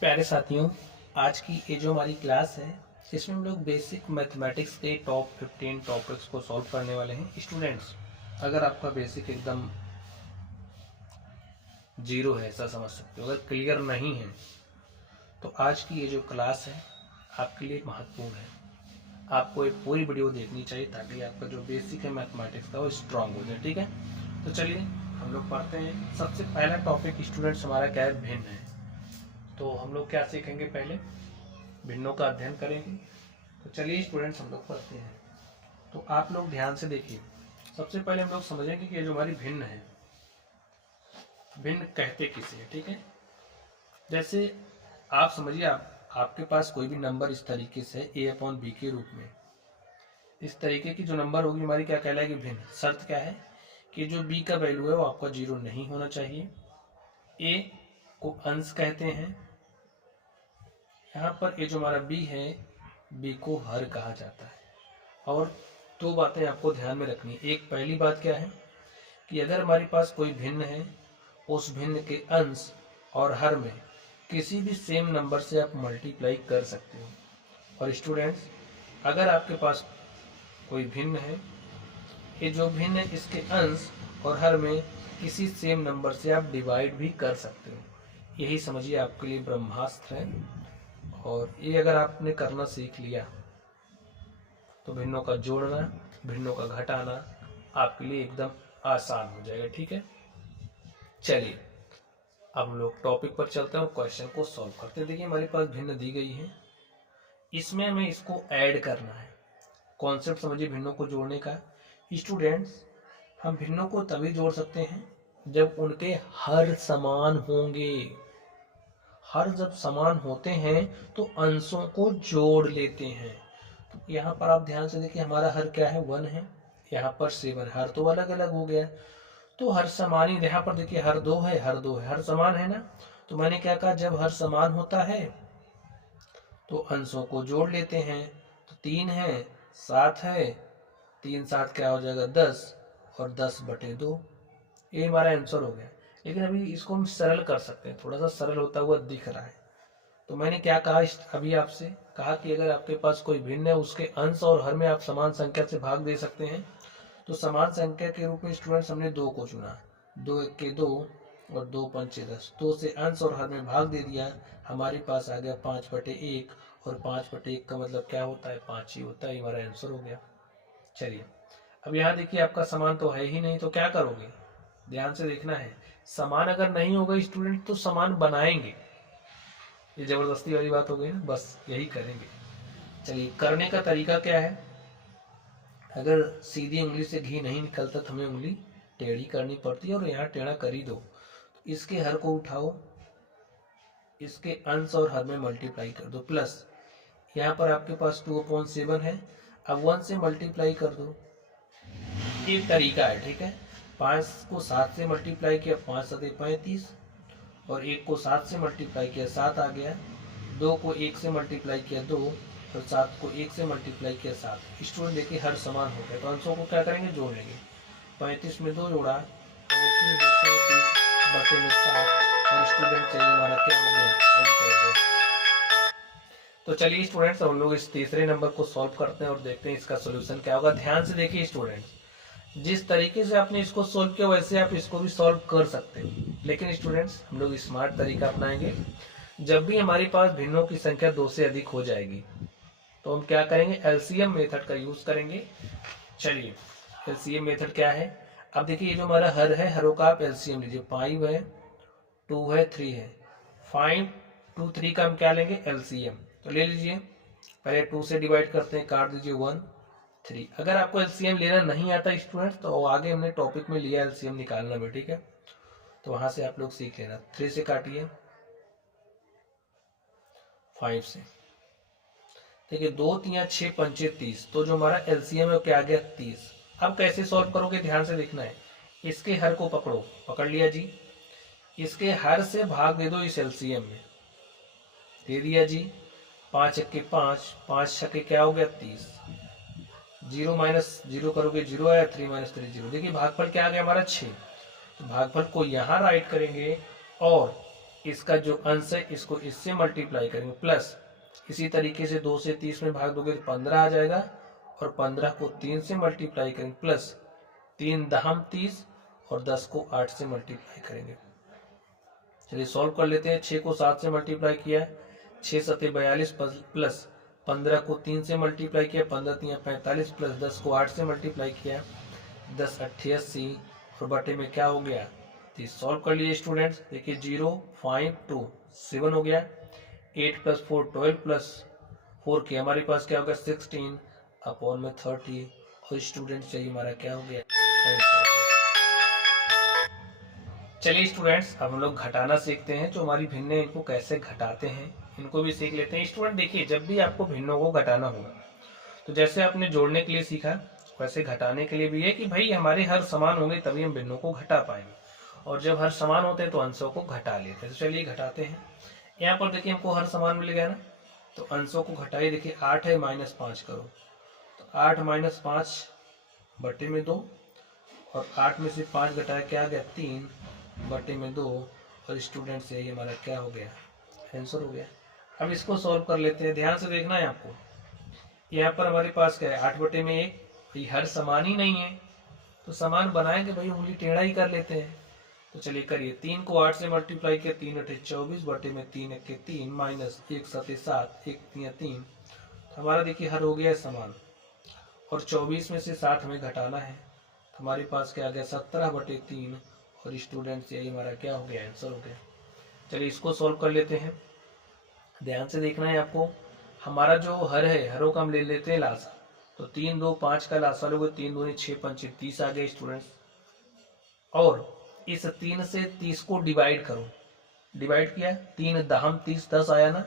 प्यारे साथियों, आज की ये जो हमारी क्लास है इसमें हम लोग बेसिक मैथमेटिक्स के टॉप 15 टॉपिक्स को सॉल्व करने वाले हैं। स्टूडेंट्स, अगर आपका बेसिक एकदम जीरो है ऐसा समझ सकते हो, अगर क्लियर नहीं है तो आज की ये जो क्लास है आपके लिए महत्वपूर्ण है। आपको एक पूरी वीडियो देखनी चाहिए ताकि आपका जो बेसिक है मैथमेटिक्स का वो स्ट्रांग हो जाए। ठीक है, तो चलिए हम लोग पढ़ते हैं। सबसे पहला टॉपिक स्टूडेंट्स हमारा क्या है? भिन्न है। तो हम लोग क्या सीखेंगे? पहले भिन्नों का अध्ययन करेंगे। तो चलिए स्टूडेंट्स हम लोग पढ़ते हैं। तो आप लोग ध्यान से देखिए। सबसे पहले हम लोग समझेंगे कि ये जो हमारी भिन्न है, भिन्न कहते किसे है। ठीक है, जैसे आप समझिए, आपके पास कोई भी नंबर इस तरीके से a/b के रूप में, इस तरीके की जो नंबर होगी हमारी क्या कहलाएगी? भिन्न। शर्त क्या है कि जो b का वैल्यू है वो आपका जीरो नहीं होना चाहिए। a को अंश कहते हैं, यहाँ पर ये जो हमारा b है, b को हर कहा जाता है। और दो बातें आपको ध्यान में रखनी है। एक पहली बात क्या है कि अगर हमारे पास कोई भिन्न है, उस भिन्न के अंश और हर में किसी भी सेम नंबर से आप मल्टीप्लाई कर सकते हो। और स्टूडेंट्स, अगर आपके पास कोई भिन्न है, ये जो भिन्न है इसके अंश और हर में किसी सेम नंबर से आप डिवाइड भी कर सकते हो। यही समझिए आपके लिए ब्रह्मास्त्र है। और ये अगर आपने करना सीख लिया तो भिन्नों का जोड़ना, भिन्नों का घटाना आपके लिए एकदम आसान हो जाएगा। ठीक है, चलिए अब हम लोग टॉपिक पर चलते हैं और क्वेश्चन को सॉल्व करते हैं। देखिए हमारे पास भिन्न दी गई है, इसमें हमें इसको ऐड करना है। कॉन्सेप्ट समझिए भिन्नों को जोड़ने का। स्टूडेंट्स, हम भिन्नों को तभी जोड़ सकते हैं जब उनके हर समान होंगे। हर जब समान होते हैं तो अंशों को जोड़ लेते हैं। तो यहाँ पर आप ध्यान से देखिए, हमारा हर क्या है? 1 है। यहाँ पर 7, हर तो अलग अलग हो गया। तो हर समान ही, यहाँ पर देखिए हर 2 है, हर 2 है, हर समान है ना। तो मैंने क्या कहा? जब हर समान होता है तो अंशों को जोड़ लेते हैं। तो 3 है, 7 है, 3 7 क्या हो जाएगा? 10, और 10/2। ये हमारा आंसर हो गया। लेकिन अभी इसको हम सरल कर सकते हैं, थोड़ा सा सरल होता हुआ दिख रहा है। तो मैंने क्या कहा अभी आपसे? कहा कि अगर आपके पास कोई भिन्न है, उसके अंश और हर में आप समान संख्या से भाग दे सकते हैं। तो समान संख्या के रूप में स्टूडेंट्स हमने 2 को चुना। 2 1 के 2 और 2 5 10। 2 से अंश और हर में भाग दे दिया, हमारे पास आ गया 5/1। और 5/1 का मतलब क्या होता है? 5 ही होता है। हमारा आंसर हो गया। चलिए अब यहाँ देखिए, आपका समान तो है ही नहीं, तो क्या करोगे? ध्यान से देखना है। समान अगर नहीं होगा स्टूडेंट तो समान बनाएंगे। ये जबरदस्ती वाली बात हो गई ना, बस यही करेंगे। चलिए करने का तरीका क्या है? अगर सीधी उंगली से घी नहीं निकलता तो हमें उंगली टेढ़ी करनी पड़ती है, और यहाँ टेढ़ा कर ही दो। तो इसके हर को उठाओ, इसके अंश और हर में मल्टीप्लाई कर दो, प्लस यहाँ पर आपके पास 2/7 है। अब 1 से मल्टीप्लाई कर दो। एक तरीका है, ठीक है। 5 को 7 से मल्टीप्लाई किया, 5 7 35, और 1 को 7 से मल्टीप्लाई किया, 7 आ गया। 2 को 1 से मल्टीप्लाई किया, 2, और 7 को 1 से मल्टीप्लाई किया, 7। स्टूडेंट देखिए हर समान हो गया, तो अंशों को क्या करेंगे? जोड़ लेंगे। 35 में 2 जोड़ा, 35/7, और स्टूडेंट चाहिए हमारा क्या हो गया? तो चलिए स्टूडेंट्स, हम लोग इस तीसरे नंबर को सॉल्व करते हैं और देखते हैं इसका सोल्यूशन क्या होगा। ध्यान से देखिए स्टूडेंट्स, जिस तरीके से आपने इसको सोल्व किया वैसे आप इसको भी सॉल्व कर सकते हैं, लेकिन स्टूडेंट्स हम लोग स्मार्ट तरीका अपनाएंगे। जब भी हमारे पास भिन्नों की संख्या 2 से अधिक हो जाएगी तो हम क्या करेंगे? एलसीएम मेथड का यूज करेंगे। चलिए एलसीएम मेथड क्या है? अब देखिए ये जो हमारा हर है, हरों का आप एलसीएम लीजिए। 5 है, 2 है, 3 है। 5 2 3 का हम क्या लेंगे? एलसीएम। तो ले लीजिए, पहले 2 से डिवाइड करते हैं, काट दीजिए 1 3। अगर आपको एलसीएम लेना नहीं आता स्टूडेंट्स तो आगे हमने टॉपिक में लिया एलसीएम निकालना में, ठीक है, तो वहां से आप लोग सीख लेना। 3 से काटिए, 5 से, देखिए 2 3 6 5 30। तो जो हमारा एलसीएम है वो क्या आ गया? 30। अब कैसे सॉल्व करोगे? ध्यान से देखना है। इसके हर को पकड़ो, पकड़ लिया जी। इसके हर से भाग दे दो इस एलसीएम में, दे दिया जी। 5 1 के 5, 5 6 के क्या हो गया? 30। 0 माइनस 0 करोगे 0 आया, 3 माइनस 3 0। देखिए भागफल क्या आ गया हमारा? 6। तो भागफल को यहाँ राइट करेंगे और इसका जो अंश है इसको इससे मल्टीप्लाई करेंगे प्लस इसी तरीके से 2 से 30 में भाग दोगे तो 15 आ जाएगा और 15 को 3 से मल्टीप्लाई करेंगे प्लस 3 दहम 30 और 10 को 8 से मल्टीप्लाई करेंगे। चलिए सॉल्व कर लेते हैं। 6 को 7 से मल्टीप्लाई किया, 6 सते 42 प्लस 15 को 3 से मल्टीप्लाई किया, 15 3 45 प्लस 10 को 8 से मल्टीप्लाई किया, 10 88 और बटे में क्या हो गया 30। सॉल्व कर लीजिए स्टूडेंट्स। देखिए 0 5 2 7 हो गया, 8 प्लस 4 12 प्लस 4 के हमारे पास क्या हो गया 16 अपॉन में 30 और स्टूडेंट्स चाहिए हमारा क्या हो गया आंसर। चलिए स्टूडेंट्स अब हम लोग घटाना सीखते हैं। जो हमारी भिन्न है इनको कैसे घटाते हैं इनको भी सीख लेते हैं। स्टूडेंट देखिए जब भी आपको भिन्नों को घटाना होगा तो जैसे आपने जोड़ने के लिए सीखा वैसे घटाने के लिए भी है कि भाई हमारे हर समान होंगे तभी हम भिन्नों को घटा पाएंगे, और जब हर समान होते हैं तो अंशों को घटा लेते हैं। तो चलिए घटाते हैं। यहाँ पर देखिए हमको हर समान मिल गया ना, तो अंशों को घटाइए। देखिए 8 है -5 करो तो 8 - 5 बटे में 2 और 8 में से 5 घटाया क्या आ गया 3 बटे में 2 और स्टूडेंट से ये हमारा क्या हो गया आंसर हो गया। अब इसको सॉल्व कर लेते हैं। ध्यान से देखना है आपको। यहाँ पर हमारे पास क्या है 8 बटे में 1, भाई हर समान ही नहीं है तो समान बनाएंगे भाई उंगली टेढ़ा ही कर लेते हैं। तो चलिए करिए। 3 को 8 से मल्टीप्लाई किया 3 8 24 बटे में 3 1 3 माइनस 1 7 7 1 3 3 हमारा देखिए हर हो गया समान और 24 में से 7 हमें घटाना है तो हमारे पास क्या आ गया 17 बटे 3 और स्टूडेंट से यही हमारा क्या हो गया आंसर हो गया। चलिए इसको सॉल्व कर लेते हैं। ध्यान से देखना है आपको। हमारा जो हर है हरों का हम ले लेते हैं लासा, तो 3 2 5 का लासा लोगे 3 2 6 5 30 आ गए स्टूडेंट्स। और इस 3 से 30 को डिवाइड करो, डिवाइड किया 3 दहम 30 10 आया ना,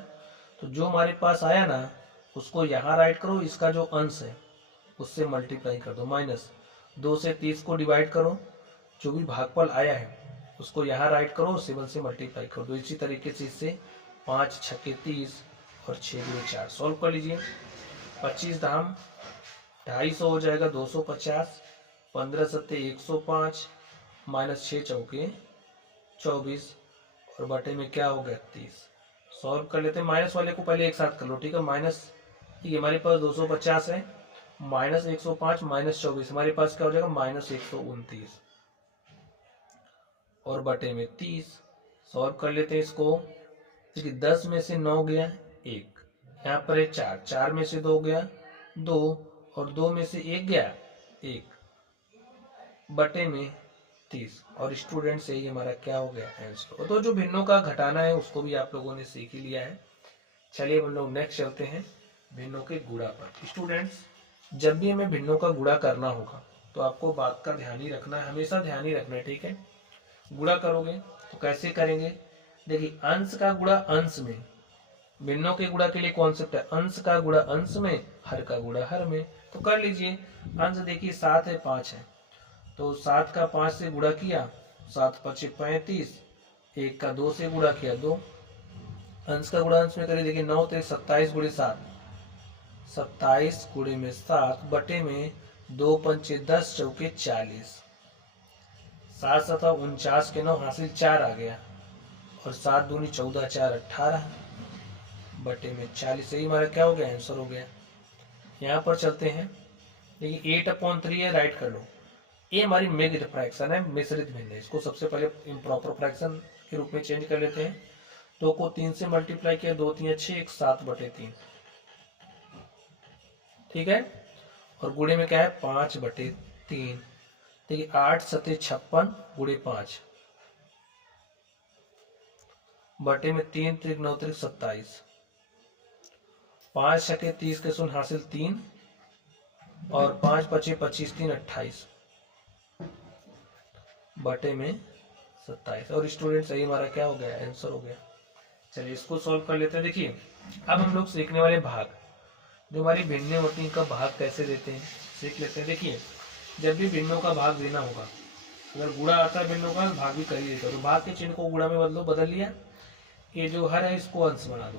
तो जो हमारे पास आया ना उसको यहाँ राइट करो, इसका जो अंश है उससे मल्टीप्लाई कर दो माइनस 2 से 30 को डिवाइड करो, जो भी भागफल आया है उसको यहाँ राइट करो 7 से मल्टीप्लाई कर दो। इसी तरीके से इससे 5 छक्के 30 और 6 2 4 सॉल्व कर लीजिए। 25 दाम 250 हो जाएगा 250, 15 सत्ते 105 माइनस 6 चौके 24 और बटे में क्या हो गया 30। सॉल्व कर लेते हैं। माइनस वाले को पहले एक साथ कर लो, ठीक है। माइनस ये हमारे पास 250 है माइनस 105 माइनस 24 हमारे पास क्या हो जाएगा माइनस 129 और बटे में 30। सॉल्व कर लेते हैं इसको। देखिए 10 में से 9 गया 1, यहाँ पर है 4, 4 में से 2 गया 2 और 2 में से 1 गया 1 बटे में 30 और स्टूडेंट से ही हमारा क्या हो गया आंसर। तो जो भिन्नों का घटाना है उसको भी आप लोगों ने सीख ही लिया है। चलिए हम लोग नेक्स्ट चलते हैं भिन्नों के गुणा पर। स्टूडेंट्स जब भी हमें भिन्नों का गुणा करना होगा तो आपको बात का ध्यान ही रखना है, हमेशा ध्यान ही रखना है, ठीक है। गुणा करोगे तो कैसे करेंगे, देखिए अंश का गुणा अंश में, भिन्नों के गुणा के लिए कॉन्सेप्ट है अंश का गुणा अंश में हर का गुणा हर में। तो कर लीजिए। अंश देखिए 7 है 5 है तो 7 का 5 से गुणा किया 7 5 35, 1 का 2 से गुणा किया 2। अंश का गुणा अंश में करिए। देखिए 9 3 27 गुणे 7 27 गुणे में 7 बटे में 2 पंचे 10 चौके 40, 7 7 49 के 9 हासिल 4 आ गया और 7 दूनी 14 4 18 बटे में 40 से ही हमारा क्या हो गया आंसर हो गया। यहाँ पर चलते हैं। देखिए 8/3 है, राइट कर लो। ये हमारी मिक्स्ड फ्रैक्शन है, मिश्रित भिन्न है। इसको सबसे पहले इम्प्रॉपर फ्रैक्शन के रूप में चेंज कर लेते हैं। 2 को 3 से मल्टीप्लाई किया 2 3 6 1 7 बटे 3, ठीक है। और गुणे में क्या है 5 बटे 3। देखिए 8 7 56 गुणे 5 बटे में 3 3 9 3 27, 5 छके 30 के शून्य हासिल 3 और 5 पचे 25 3 28 बटे में 27 और स्टूडेंट सही हमारा क्या हो गया आंसर हो गया। चलिए इसको सॉल्व कर लेते हैं। देखिए अब हम लोग सीखने वाले भाग जो हमारी भिन्नें होती हैं इनका भाग कैसे देते हैं सीख लेते हैं। देखिए जब भी भिन्नों का भाग देना होगा, अगर गुणा आता है भिन्नों का भाग भी कर ही देता, तो भाग के चिन्ह को गुणा में बदलो, बदल लिया। ये जो हर है इसको अंश बना दो,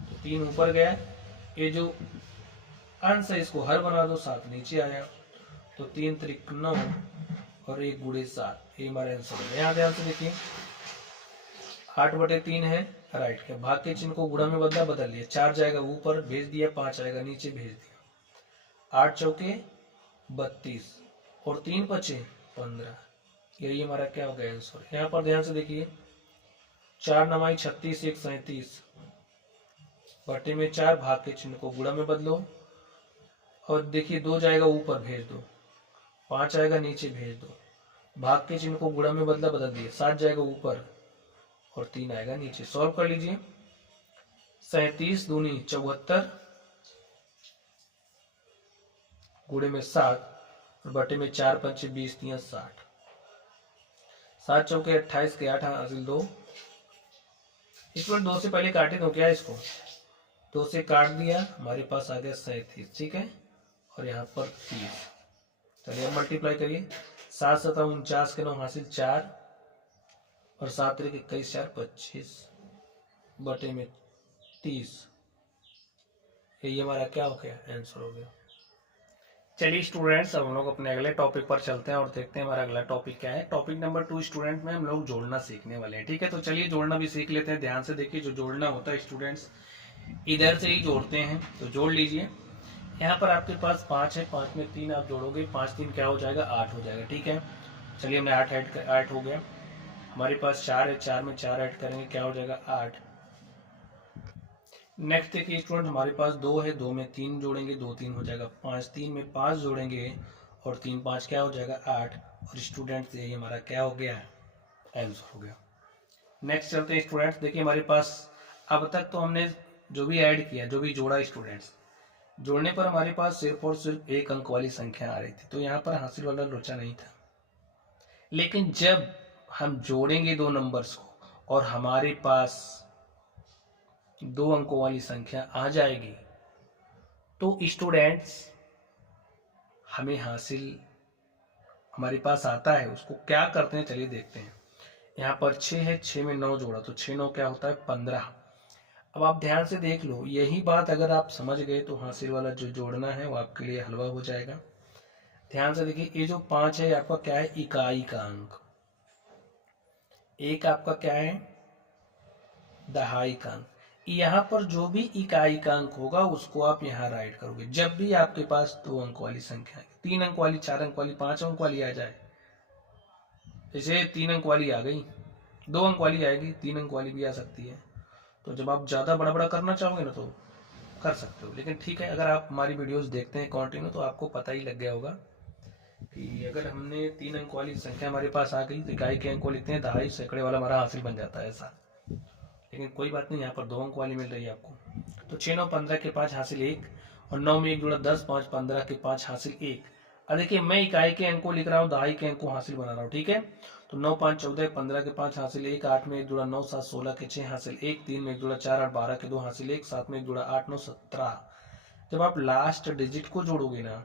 तो 3 ऊपर गया, ये जो अंश है इसको हर बना दो, 7 नीचे आया, तो 3 त्रिक 9 और 1 गुणे 7, ये हमारे आंसर है। यहाँ ध्यान से देखिए 8/3 है राइट के, भाग के चिन्ह को गुणा में बदल लिया, 4 जाएगा ऊपर भेज दिया, 5 आएगा नीचे भेज दिया, 8 चौके 32 और 3 बचे 15, यही हमारा क्या हो गया आंसर। यहाँ पर ध्यान से देखिए, 4 9 36 1 37 बटे में 4, भाग के चिन्ह को गुणा में बदलो और देखिए 2 जाएगा ऊपर भेज दो, 5 आएगा नीचे भेज दो, भाग के चिन्ह को गुणा में बदल दिए, 7 जाएगा ऊपर और 3 आएगा नीचे। सॉल्व कर लीजिए, 37 दूनी 74 गुणे में 7 और बटे में 4 पंचे 20 3 60, 7 चौके 28 के 8 हासिल 2। इसमें 2 से पहले काटे दो क्या, इसको 2 से काट दिया, हमारे पास आ गया 37, ठीक है, और यहाँ पर 30। चलिए अब मल्टीप्लाई करिए, 7 7 49 के 9 हासिल 4 और 7 3 21 4 25 बटे में 30, ये हमारा क्या हो गया आंसर हो गया। चलिए स्टूडेंट्स, अब हम लोग अपने अगले टॉपिक पर चलते हैं और देखते हैं हमारा अगला टॉपिक क्या है। टॉपिक नंबर 2 स्टूडेंट में हम लोग जोड़ना सीखने वाले हैं, ठीक है। तो चलिए जोड़ना भी सीख लेते हैं। ध्यान से देखिए, जो जोड़ना होता है स्टूडेंट्स इधर से ही जोड़ते हैं, तो जोड़ लीजिए। यहाँ पर आपके पास 5 है, 5 में 3 आप जोड़ोगे, 5 3 क्या हो जाएगा 8 हो जाएगा, ठीक है। चलिए हमने 8 हो गया। हमारे पास 4 है, 4 में 4 ऐड करेंगे क्या हो जाएगा 8। नेक्स्ट देखिए स्टूडेंट, हमारे पास 2 है, 2 में 3 जोड़ेंगे, 2 3 हो जाएगा 5, 3 में 5 जोड़ेंगे और 3 5 क्या हो जाएगा 8, और स्टूडेंट्स यही हमारा क्या हो गया आंसर हो गया। नेक्स्ट चलते हैं स्टूडेंट्स, देखिए हमारे पास अब तक तो हमने जो भी ऐड किया, जो भी जोड़ा स्टूडेंट्स, जोड़ने पर हमारे पास सिर्फ और सिर्फ 1 अंक वाली संख्या आ रही थी, तो यहाँ पर हासिल वाला लोचा नहीं था। लेकिन जब हम जोड़ेंगे 2 नंबर्स को और हमारे पास 2 अंकों वाली संख्या आ जाएगी, तो स्टूडेंट्स हमें हासिल हमारे पास आता है, उसको क्या करते हैं चलिए देखते हैं। यहाँ पर 6 है, 6 में 9 जोड़ा तो 6 9 क्या होता है 15। अब आप ध्यान से देख लो, यही बात अगर आप समझ गए तो हासिल वाला जो जोड़ना है वो आपके लिए हलवा हो जाएगा। ध्यान से देखिए, ये जो 5 है आपका क्या है इकाई का अंक, 1 आपका क्या है दहाई का अंक। यहाँ पर जो भी इकाई का अंक होगा उसको आप यहाँ राइट करोगे। जब भी आपके पास 2 अंक वाली संख्या, 3 अंक वाली, 4 अंक वाली, 5 अंक वाली आ जाए, जैसे 3 अंक वाली आ गई, 2 अंक वाली आएगी, 3 अंक वाली भी आ सकती है, तो जब आप ज़्यादा बड़ा बड़ा करना चाहोगे ना तो कर सकते हो। लेकिन ठीक है, अगर आप हमारी वीडियोस देखते हैं कंटिन्यू तो आपको पता ही लग गया होगा कि अगर हमने 3 अंक वाली संख्या हमारे पास आ गई तो इकाई के अंक को लिखते हैं दहाई, सैकड़े वाला हमारा हासिल बन जाता है ऐसा। लेकिन कोई बात नहीं, यहाँ पर 2 अंक वाली मिल रही है आपको। तो 6 9 15 के 5 हासिल 1 और 9 में 1 जुड़ा 10, 5 15 के 5 हासिल 1। अब देखिए मैं इकाई के अंक को लिख रहा हूँ, दहाई के अंक को हासिल बना रहा हूँ, ठीक है। तो 9 5 14, 15 के 5 हासिल 1, 8 में 1 जुड़ा 9, 7 16 के 6 हासिल 1, 3 में 1 जुड़ा 4, 8 12 के 2 हासिल 1, 7 में 1 जुड़ा 8 9 17। जब आप लास्ट डिजिट को जोड़ोगे ना,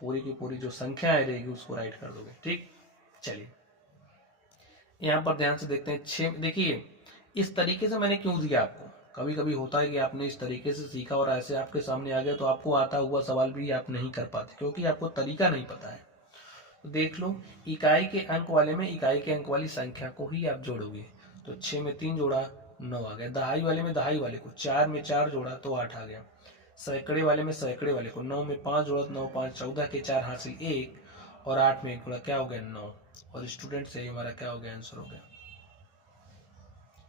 पूरी की पूरी जो संख्या रहेगी उसको राइट कर दोगे, ठीक। चलिए यहाँ पर ध्यान से देखते हैं 6। देखिए इस तरीके से मैंने क्यों दिया आपको, कभी कभी होता है कि आपने इस तरीके से सीखा और ऐसे आपके सामने आ गया तो आपको आता हुआ सवाल भी आप नहीं कर पाते क्योंकि आपको तरीका नहीं पता है। तो देख लो, इकाई के अंक वाले में इकाई के अंक वाली संख्या को ही आप जोड़ोगे, तो 6 में 3 जोड़ा 9 आ गया। दहाई वाले में दहाई वाले को 4 में 4 जोड़ा तो 8 आ गया। सैकड़े वाले में सैकड़े वाले को 9 में 5 जोड़ा, 9 5 14 के 4 हासिल 1 और 8 में 1 जोड़ा क्या हो गया 9, और स्टूडेंट से हमारा क्या हो गया आंसर हो गया,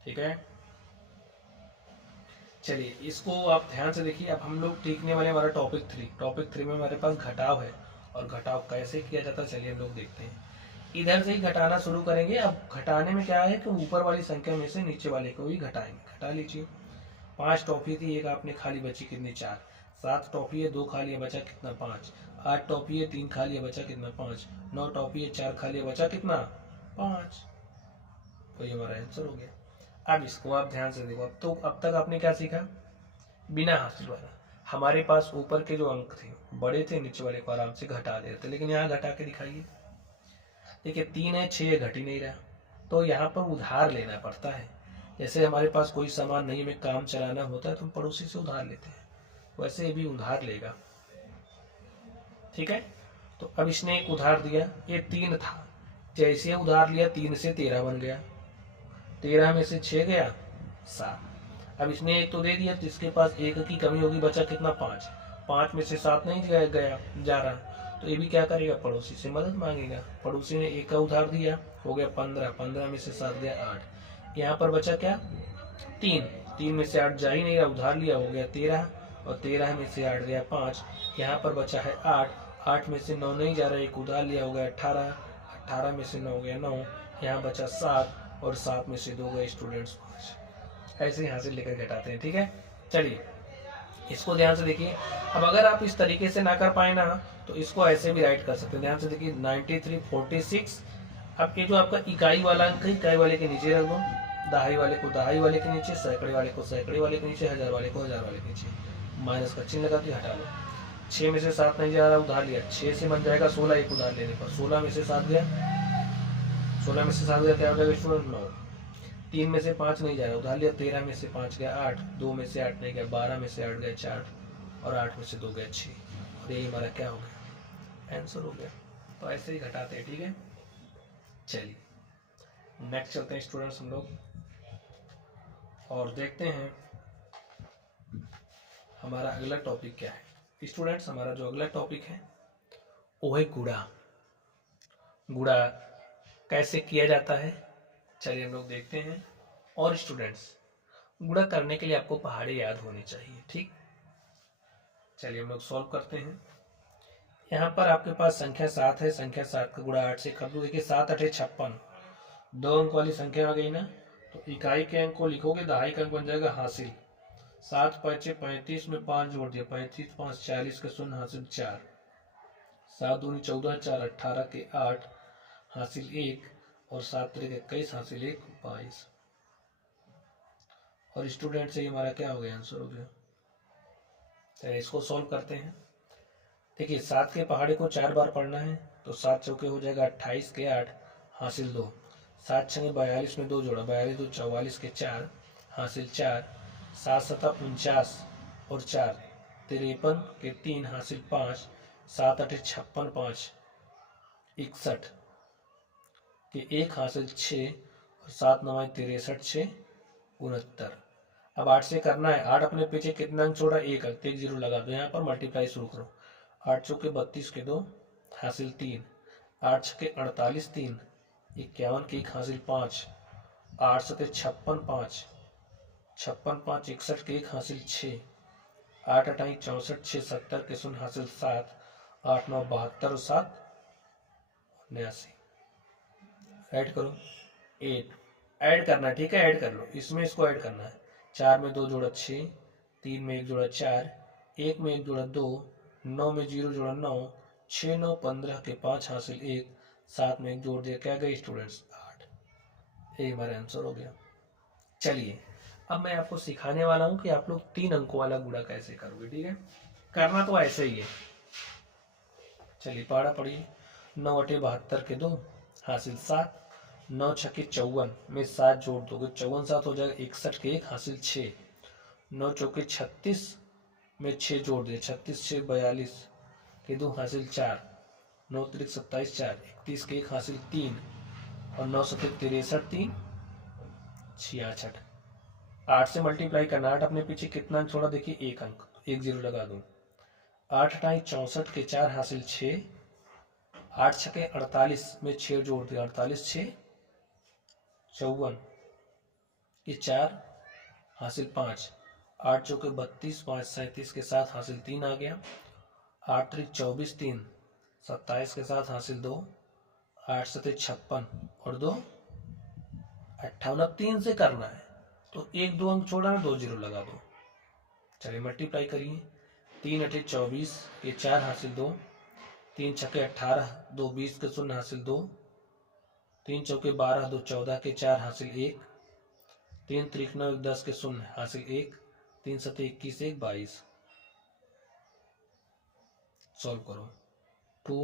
ठीक है। चलिए इसको आप ध्यान से देखिए। अब हम लोग सीखने वाले हमारा टॉपिक 3। टॉपिक 3 में हमारे पास घटाव है, और घटाव कैसे किया जाता है चलिए हम लोग देखते हैं। इधर से ही घटाना शुरू करेंगे। अब घटाने में क्या है कि ऊपर वाली संख्या में से नीचे वाले को ही घटाएंगे। घटा लीजिए, 5 टॉफी थी, 1 आपने खाली, बची कितनी 4। 7 टॉफी है, 2 खा लिया, बचा कितना 5। 8 टॉफी है, 3 खा लिया, बचा कितना 5। 9 टॉफी है, 4 खा लिया, बचा कितना 5। तो ये हमारा आंसर हो गया। अब इसको आप ध्यान से देखो। अब तक आपने क्या सीखा, बिना हासिल वाला। हमारे पास ऊपर के जो अंक थे बड़े थे, नीचे वाले को आराम से घटा दे रहे थे, लेकिन यहाँ घटा के दिखाइए। देखिए 3 है, 6 घट ही नहीं रहा, तो यहाँ पर उधार लेना पड़ता है। जैसे हमारे पास कोई सामान नहीं, हमें काम चलाना होता है तो हम पड़ोसी से उधार लेते हैं, वैसे ये भी उधार लेगा, ठीक है। तो अब इसने एक उधार दिया, ये 3 था, जैसे उधार लिया 3 से 13 बन गया, 13 में से 6 गया 7। अब इसने एक तो दे दिया, तो इसके पास एक की कमी होगी, बचा कितना 5। 5 में से 7 नहीं गया जा रहा, तो ये भी क्या करेगा, पड़ोसी से मदद मांगेगा। पड़ोसी ने एक का उधार दिया, हो गया 15। 15 में से 7 गया 8। यहाँ पर बचा क्या 3। 3 में से 8 जा ही नहीं रहा, उधार लिया, हो गया 13। और 13 में से 8 गया 5। यहाँ पर बचा है 8। 8 में से 9 नहीं जा रहा, एक उधार लिया, हो गया 18। 18 में से 9 गया 9। यहाँ बचा 7, और 7 में से 2 गए स्टूडेंट्स 5। ऐसे यहाँ से लेकर घटाते हैं। ठीक है, चलिए इसको ध्यान से देखिए। अब अगर आप इस तरीके से ना कर पाए ना, तो इसको ऐसे भी राइट कर सकते हैं। ध्यान से देखिए 93 46। अब ये जो आपका इकाई वाला अंक है, इकाई वाले के नीचे रख दो, दहाई वाले को दहाई वाले के नीचे, सैकड़े वाले को सैकड़े वाले के नीचे, हजार वाले को हजार वाले के नीचे, माइनस का चिन्ह लगा दिया, हटा लो। 6 में से 7 नहीं जा रहा, उधार लिया, 6 से बन जाएगा 16 एक उधार लेने पर। 16 में से 7 गया, 16 में से 7 गया, क्या हो जाएगा स्टूडेंट 9। 3 में से 5 नहीं जा रहा, उधार लिया, 13 में से 5 गया 8। 2 में से 8 नहीं गया, 12 में से 8 गया 4, और 8 में से 2 गया 6। और यही हमारा क्या हो गया, आंसर हो गया। तो ऐसे ही घटाते हैं। ठीक है, चलिए नेक्स्ट चलते हैं स्टूडेंट्स हम लोग, और देखते हैं हमारा अगला टॉपिक क्या है। स्टूडेंट्स हमारा जो अगला टॉपिक है वो है गुणा। गुणा कैसे किया जाता है, चलिए हम लोग देखते हैं। और स्टूडेंट्स गुणा करने के लिए आपको पहाड़े याद होनी चाहिए। ठीक, चलिए हम लोग सॉल्व करते हैं। यहाँ पर आपके पास संख्या 7 है, संख्या 7 का गुणा 8 से कर दो। देखिए 7 8 56, 2 अंक वाली संख्या आ गई ना, तो इकाई के अंक को लिखोगे, दहाई का अंक बन जाएगा हासिल। 7 5 35 में 5 जोड़ दिया, 35 5 40 के शून्य हासिल 4। 7 दूनी 14, 4 18 के 8 हासिल 1, और 7 3 21 हासिल 1 22। और स्टूडेंट से हमारा क्या हो गया, आंसर हो गया। चलिए इसको सॉल्व करते हैं। देखिए 7 के पहाड़े को 4 बार पढ़ना है, तो 7 चौके हो जाएगा 28 के 8 हासिल 2। 7 छंगे 42 में 2 जोड़ा, 42 2 44 के 4 हासिल 4। 7 7 49 और 4 53 के 3 हासिल 5। 7 8 56 5 61 के 1 हासिल 6, और 7 9 63 6 69। अब 8 से करना है, 8 अपने पीछे कितना अंक छोड़ा, 1 अंक, 1 जीरो लगा दो। यहाँ पर मल्टीप्लाई शुरू करो, 8 चौके 32 के 2 हासिल 3। 8 छक्के 48 3 51 के 1 हासिल 5। 8 सते 56 5 56 5 61 के 1 हासिल 6। 8 अठाई 64 6 70 के 0 हासिल 7। 8 9 72 और 7 89। ऐड करो 8, ऐड करना है। ठीक है, ऐड कर लो, इसमें इसको ऐड करना है। 4 में 2 जोड़ा 6, 3 में 1 जोड़ा 4, 1 में 1 जोड़ा 2, 9 में 0 जोड़ा 9, 6 9 15 के 5 हासिल 1। 7 में 1 जोड़ दिया, क्या गए स्टूडेंट्स 8। ये हमारा आंसर हो गया। चलिए अब मैं आपको सिखाने वाला हूं कि आप लोग 3 अंकों वाला गुणा कैसे करोगे। ठीक है, करना तो ऐसे ही है। चलिए पहाड़ा पढ़िए। 9 8 72 के 2 हासिल 7। 9 छक्के 54 में 7 जोड़ दोगे, 54 7 हो जाएगा 61 के 1 हासिल 6। 9 चौके 36 में 6 जोड़ दिए, 36 6 42 के 2 हासिल 4। 9 3 27 4 31 के 1 हासिल 3, और 9 7 63 3 66। 8 से मल्टीप्लाई करना, 8 अपने पीछे कितना अंक छोड़ा, देखिए 1 अंक, तो 1 जीरो लगा दूं। 8 अठाई 64 के 4 हासिल 6। 8 छके 48 में 6 जोड़ दिया, 48 6 54 ये 4 हासिल 5। 8 चौके 32 5 37 के साथ हासिल 3 आ गया। 8 त्रिक 24 3 27 के साथ हासिल 2। 8 सते 56 और 2 58। अब 3 से करना है, तो 1 2 अंक छोड़ा ना, 2 जीरो लगा दो। चलिए मल्टीप्लाई करिए। 3 अठे 24 के 4 हासिल 2। 3 छक्के 18 2 20 के 0 हासिल 2। 3 चौके 12 2 14 के 4 हासिल 1। 3 त्रिक 9 1 10 के 0 हासिल 1। 3 सते 21 1 22। सॉल्व करो। 2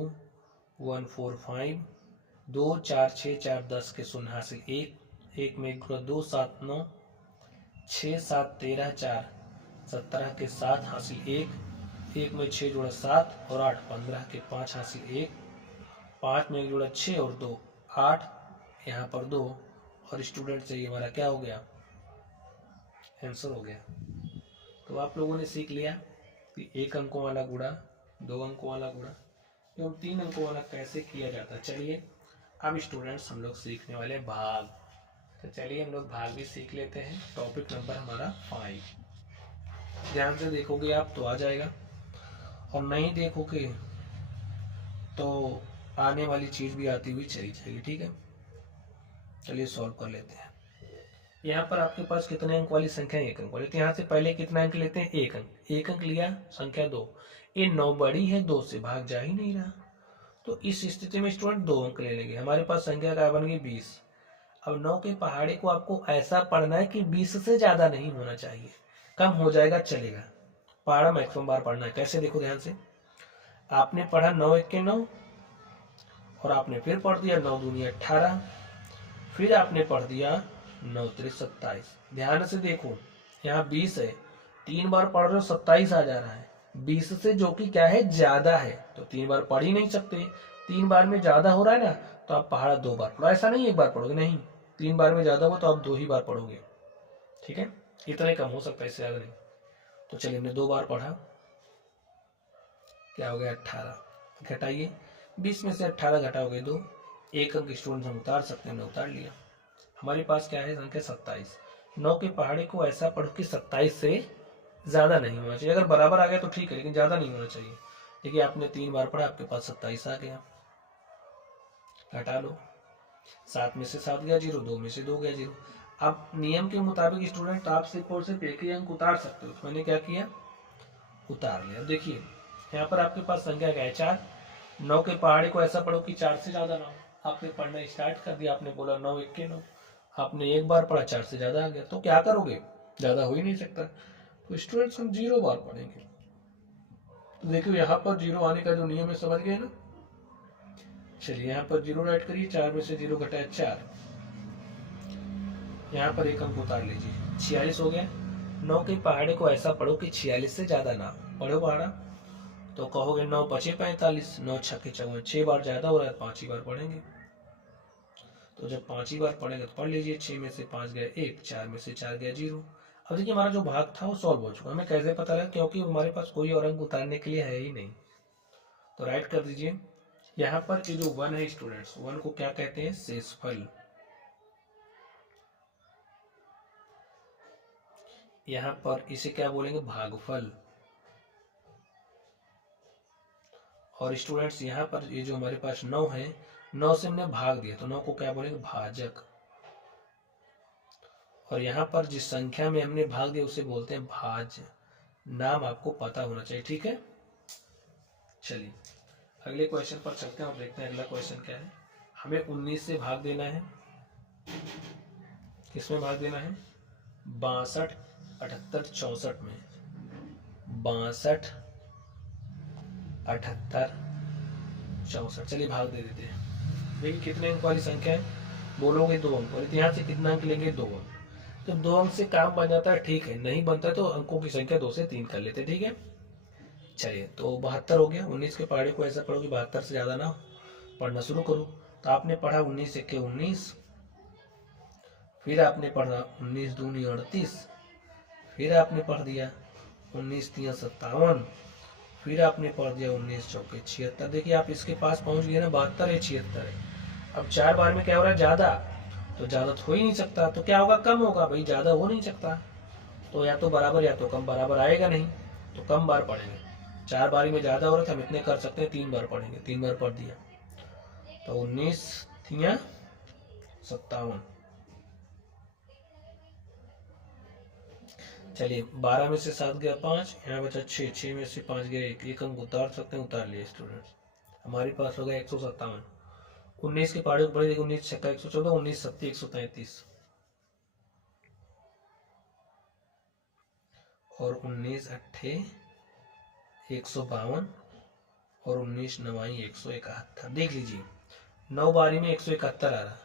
1 4 5 2 4 6 4 10 के 0 हासिल 1। 1 में 1 2 7 9 6 7 13 4 17 के 7 हासिल 1। 1 में 6 जोड़ा 7 और 8 15 के 5 हासिल 1। 5 में 1 जोड़ा 6 और 2 8, यहाँ पर 2 और स्टूडेंट से ये हमारा क्या हो गया, आंसर हो गया। तो आप लोगों ने सीख लिया कि 1 अंकों वाला गुणा, 2 अंकों वाला गुणा एवं 3 अंकों वाला कैसे किया जाता है। चलिए अब स्टूडेंट्स हम लोग सीखने वाले भाग, तो चलिए हम लोग भाग भी सीख लेते हैं। टॉपिक नंबर हमारा 5। ध्यान से देखोगे आप तो आ जाएगा, और नहीं देखोगे तो आने वाली चीज भी आती हुई चली जाएगी। ठीक है, चलिए सॉल्व कर लेते हैं। यहाँ पर आपके पास कितने अंक वाली संख्या है, 1 अंक वाली। तो यहाँ से पहले कितना अंक लेते हैं, 1 अंक। 1 अंक लिया, संख्या 2। ये 9 बड़ी है, 2 से भाग जा ही नहीं रहा, तो इस स्थिति में स्टूडेंट 2 अंक ले लेंगे। हमारे पास संख्या क्या बन गई, 20। अब 9 के पहाड़े को आपको ऐसा पढ़ना है कि 20 से ज्यादा नहीं होना चाहिए, कम हो जाएगा चलेगा। पहाड़ा मैक्सिमम बार पढ़ना है। कैसे, देखो ध्यान से। आपने पढ़ा 9 1 के 9, और आपने फिर पढ़ दिया 9 दूनी 18, फिर आपने पढ़ दिया 9 3 27। ध्यान से देखो, यहाँ 20 है, 3 बार पढ़ रहे हो 27 आ जा रहा है। 20 से जो कि क्या है, ज्यादा है, तो 3 बार पढ़ ही नहीं सकते। 3 बार में ज्यादा हो रहा है ना, तो आप पहाड़ा 2 बार पढ़ो। ऐसा नहीं 1 बार पढ़ोगे, नहीं, 3 बार में ज्यादा हो तो आप 2 ही बार पढ़ोगे। ठीक है, इतना ही कम हो सकता है, इससे ज्यादा नहीं। तो चलिए हमने 2 बार पढ़ा, क्या हो गया 18। घटाइए, 20 में से 18 घटाओगे 2, 1 अंक स्टूडेंट हम उतार सकते हैं, हमने उतार लिया। हमारे पास क्या है, संख्या 27। 9 के पहाड़े को ऐसा पढ़ो कि 27 से ज्यादा नहीं होना चाहिए। अगर बराबर आ गया तो ठीक है, लेकिन ज्यादा नहीं होना चाहिए। देखिए आपने 3 बार पढ़ा, आपके पास 27 आ गया। घटा लो, 7 में से 7 गया 0, 2 में से 2 गया 0। अब नियम के मुताबिक स्टूडेंट आप सिर्फ और सिर्फ एक ही अंक उतार सकते हो, तो मैंने क्या किया, उतार लिया। देखिए यहाँ पर आपके पास संख्या क्या है, 4। 9 के पहाड़े को ऐसा पढ़ो कि 4 से ज्यादा ना हो। आपने पढ़ना स्टार्ट कर दिया, आपने बोला 9 1 के 9, आपने 1 बार पढ़ा, 4 से ज्यादा आ गया, तो क्या करोगे, ज्यादा हो ही नहीं सकता। तो स्टूडेंट्स हम 0 बार पढ़ेंगे। तो देखो यहाँ पर 0 आने का जो नियम है, समझ गए ना। चलिए यहाँ पर 0 राइट करिए, 4 में से 0 घटाया 4, यहाँ पर 1 अंक उतार लीजिए, 46 हो गया। 9 के पहाड़े को ऐसा पढ़ो कि 46 से ज्यादा ना पढ़ो पहाड़ा, तो कहोगे 9 5 45, 9 6 54, 6 बार ज्यादा हो रहा है, 5 ही बार पढ़ेंगे। तो जब 5 ही बार पढ़ेंगे तो पढ़ लीजिए, 6 में से 5 गया 1, 4 में से 4 गया 0। अब देखिए हमारा जो भाग था वो सॉल्व हो चुका। हमें कैसे पता लगा, क्योंकि हमारे पास कोई और अंक उतारने के लिए है ही नहीं। तो राइट कर दीजिए। यहाँ पर ये जो 1 है स्टूडेंट्स, 1 को क्या कहते हैं, शेषफल। यहाँ पर इसे क्या बोलेंगे, भागफल। और स्टूडेंट्स यहाँ पर ये जो हमारे पास 9 है, 9 से हमने भाग दिया, तो 9 को क्या बोलेंगे, भाजक। और यहाँ पर जिस संख्या में हमने भाग दिया उसे बोलते हैं भाज्य। नाम आपको पता होना चाहिए। ठीक है, चलिए अगले क्वेश्चन पर चलते हैं और देखते हैं अगला क्वेश्चन क्या है। हमें 19 से भाग देना है। किसमें भाग देना है, 62 78 64 में। 62 78 64, चलिए भाग दे देते हैं। देखिए कितने अंक वाली संख्या है, बोलोगे 2 अंक वाली, तो यहाँ से कितना अंक लेंगे, 2 अंक। जब 2 अंक से काम बन जाता है ठीक है, नहीं बनता है तो अंकों की संख्या 2 से 3 कर लेते हैं। ठीक है, चलिए तो 72 हो गया। 19 के पहाड़े को ऐसा पढ़ो कि 72 से ज्यादा ना हो, पढ़ना शुरू करो। तो आपने पढ़ा 19 1 19, फिर आपने पढ़ा 19 दूनी 38, फिर आपने पढ़ दिया 19 3 57, फिर आपने पढ़ दिया 19 चौके 76। देखिए आप इसके पास पहुंच गए ना, 72 है 76 है। अब 4 बार में क्या हो रहा है, ज्यादा, तो ज्यादा तो हो ही नहीं सकता, तो क्या होगा, कम होगा भाई, ज्यादा हो नहीं सकता। तो या तो बराबर या तो कम, बराबर आएगा नहीं, तो कम बार पढ़ेंगे। 4 बारी में ज्यादा हो रहा था, हम इतने कर सकते हैं, 3 बार पढ़ेंगे, 3 बार पढ़ दिया तो 19 3 57। चलिए 12 में से 7 गया 5, यहाँ बचा 6, 6 में से 5 गया 1 अंक उतार सकते हैं, उतार लिए स्टूडेंट्स। हमारे पास हो गया 157। 19 के पहाड़े को पढ़े, 19 छक्का 114, 19 सत्ती 133, और 19 अट्ठे 152, और 19 नवाई 171। देख लीजिए 9 बारी में 171 आ रहा,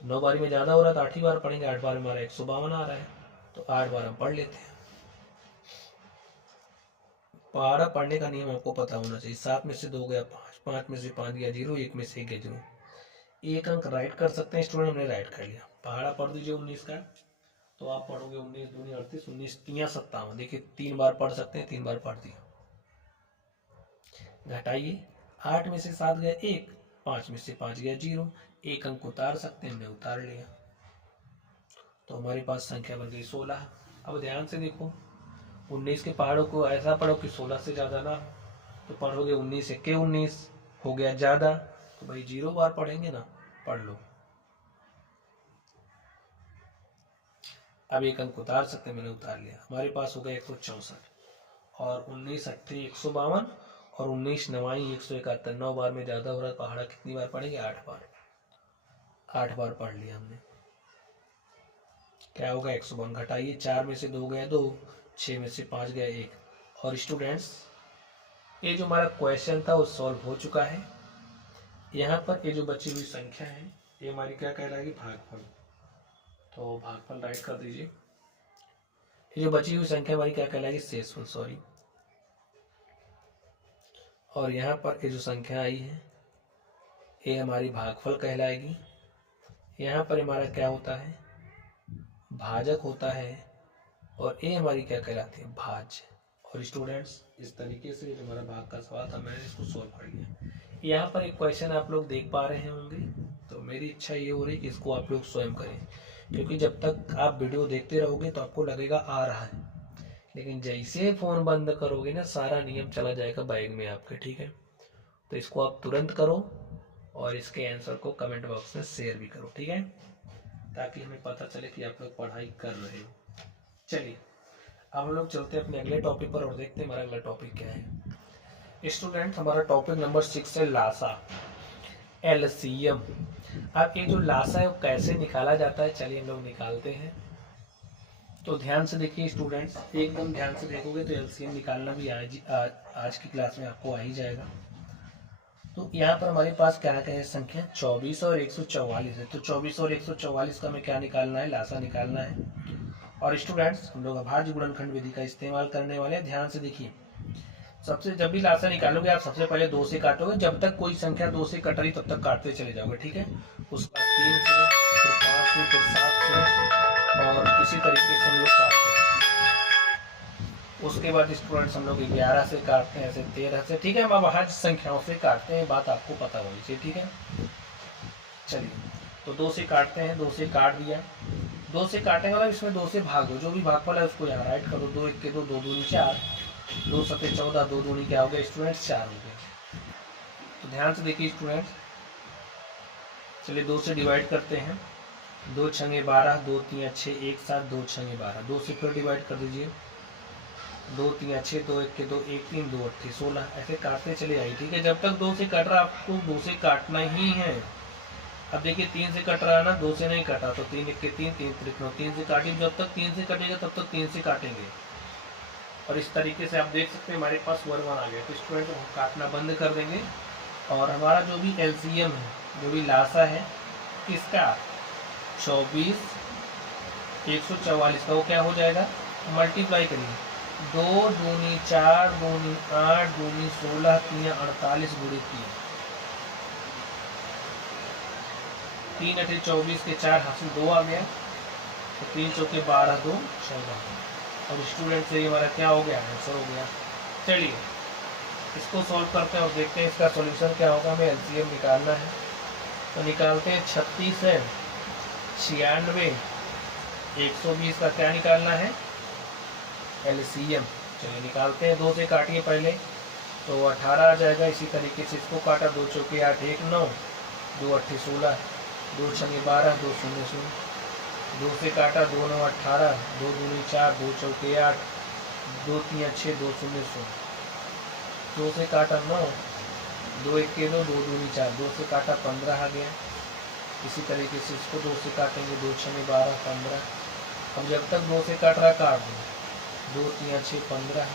तो 9 बारी में ज्यादा हो रहा था, 8 ही बार पढ़ेंगे। 8 बार में हमारा 152 आ रहा है, तो 8 बार हम पढ़ लेते हैं। पहाड़ा पढ़ने का नियम आपको पता होना चाहिए। 7 में से 2 गया 5, 5 में से 5 गया 0, 1 में से 1 गया 0। एक अंक राइट कर सकते हैं स्टूडेंट, हमने राइट कर लिया। पहाड़ा पढ़ दीजिए 19 का, तो आप पढ़ोगे 19 दूनी 38, 19 तिया 57। देखिए 3 बार पढ़ सकते हैं, 3 बार पढ़ दिया। घटाइए, 8 में से 7 गया 1, 5 में से 5 गया 0, एक अंक उतार सकते हैं, हमने उतार लिया, तो हमारे पास संख्या बन गई 16। अब ध्यान से देखो, 19 के पहाड़ों को ऐसा पढ़ो कि 16 से ज़्यादा ना, तो पढ़ोगे 19 के 19 हो गया ज़्यादा, तो भाई 0 बार पढ़ेंगे ना, पढ़ लो। अब एक अंक उतार सकते हैं, मैंने उतार लिया, हमारे पास हो गया 164, और 19 अट्ठे 152, और 19 नवाई 171। 9 बार में ज़्यादा हो रहा है, पहाड़ा कितनी बार पढ़ेंगे? 8 बार। 8 बार पढ़ लिया हमने, क्या होगा? 152। घटाइए, 4 में से 2 गया 2, 6 में से 5 गया 1। और स्टूडेंट्स, ये जो हमारा क्वेश्चन था वो सॉल्व हो चुका है। यहाँ पर ये जो बची हुई संख्या है ये हमारी क्या कहलाएगी? भागफल। तो भागफल राइट कर दीजिए। ये जो बची हुई संख्या हमारी क्या कहलाएगी? शेषफल, सॉरी। और यहाँ पर ये जो संख्या आई है ये हमारी भागफल कहलाएगी। यहाँ पर हमारा क्या होता है? भाजक होता है, और ये हमारी क्या कहलाती है? भाज्य। और स्टूडेंट्स, इस तरीके से जो हमारा भाग का सवाल था मैंने इसको सोल्व कर लिया। यहाँ पर एक क्वेश्चन आप लोग देख पा रहे होंगे, तो मेरी इच्छा ये हो रही कि इसको आप लोग स्वयं करें, क्योंकि जब तक आप वीडियो देखते रहोगे तो आपको लगेगा आ रहा है, लेकिन जैसे फ़ोन बंद करोगे ना, सारा नियम चला जाएगा बैग में आपके, ठीक है? तो इसको आप तुरंत करो, और इसके आंसर को कमेंट बॉक्स में शेयर भी करो, ठीक है, ताकि हमें पता चले कि आप लोग पढ़ाई कर रहे हो। चलिए, अब हम लोग चलते हैं अपने अगले टॉपिक पर और देखते हैं हमारा अगला टॉपिक क्या है। स्टूडेंट, हमारा टॉपिक नंबर 6 है लासा, एलसीएम। अब ये जो लासा है वो कैसे निकाला जाता है, चलिए हम लोग निकालते हैं। तो ध्यान से देखिए स्टूडेंट्स, एकदम ध्यान से देखोगे तो एलसीएम निकालना भी आज की क्लास में आपको आ ही जाएगा। तो यहाँ पर हमारे पास क्या क्या है? संख्या 24 और 144 है। तो 24 और 144 का हमें क्या निकालना है? लासा निकालना है। और स्टूडेंट्स, हम लोग अभाज्य गुणनखंड विधि का इस्तेमाल करने वाले हैं। ध्यान से देखिए, सबसे जब भी लासा निकालोगे आप सबसे पहले 2 से काटोगे, जब तक कोई संख्या 2 से कट रही तब तक काटते चले जाओगे, ठीक है? उसके बाद 3 से, फिर 5 से, फिर 7 से, और इसी तरीके से हम लोग काटते हैं। उसके बाद स्टूडेंट्स हम लोग 11 से काटते हैं, ऐसे 13 से, ठीक है? हम अभाज्य संख्याओं से काटते हैं, बात आपको पता होनी चाहिए, ठीक है? चलिए, तो 2 से काटते हैं, 2 से काट दिया। 2 से काटेंगे मतलब इसमें 2 से भाग दो, जो भी भागफल है उसको यहाँ राइट करो। 2 1 के 2, 2 दूनी 4, 2 7 14, 2 दूनी क्या हो गया स्टूडेंट्स? 4 हो गया। तो ध्यान से देखिए स्टूडेंट्स, चलिए 2 से डिवाइड करते हैं। 2 छंगे 12, 2 3 6, 1 7, 2 छंगे 12। 2 से फिर डिवाइड कर दीजिए। 2 3 6, 2 1 के 2, 1 3, 2 8 16, ऐसे काटते चले आइए, ठीक है? जब तक 2 से कट रहा आपको 2 से काटना ही है। अब देखिए 3 से कट रहा है ना, 2 से नहीं कटा, तो 3 1 के 3, 3 3 9, 3 से काटिए। जब तक 3 से कटेगा तब तक 3 से काटेंगे, और इस तरीके से आप देख सकते हैं हमारे पास 1 1 आ गया। तो स्टूडेंट हम काटना बंद कर देंगे, और हमारा जो भी एलसीएम है, जो भी लासा है किसका? 24 144 का, वो क्या हो जाएगा? मल्टीप्लाई करिए। 2 दूनी 4, दूनी 8, दूनी 16, 3 48 गुणे 3, 3 8 24 के 4 हासिल 2 आ गया, तो 3 चौके 12, 2 14। और स्टूडेंट से ये हमारा क्या हो गया? आंसर हो गया। चलिए इसको सॉल्व करते हैं और देखते हैं इसका सॉल्यूशन क्या होगा। हमें एलसीएम निकालना है, तो निकालते हैं। 36 है, 96, 120 का क्या निकालना है? एलसीएम। चलिए निकालते हैं। 2 से काटिए पहले, तो 18 आ जाएगा। इसी तरीके से इसको काटा। 2 चौके 8, 1 9, 2 8 16, 2 छंगे 12, 2 0 0। 2 से काटा, 2 9 18, 2 दूनी 4, 2 चौके 8, 2 3 6, 2 0 0। 2 से काटा 9, 2 1 के 2, 2 दूनी 4, 2 से काटा 15 आ गया। इसी तरीके से इसको 2 से काटेंगे। 2 छंगे 12, 15। अब जब तक 2 से काट रहा काट दो। 2 3 6, 15।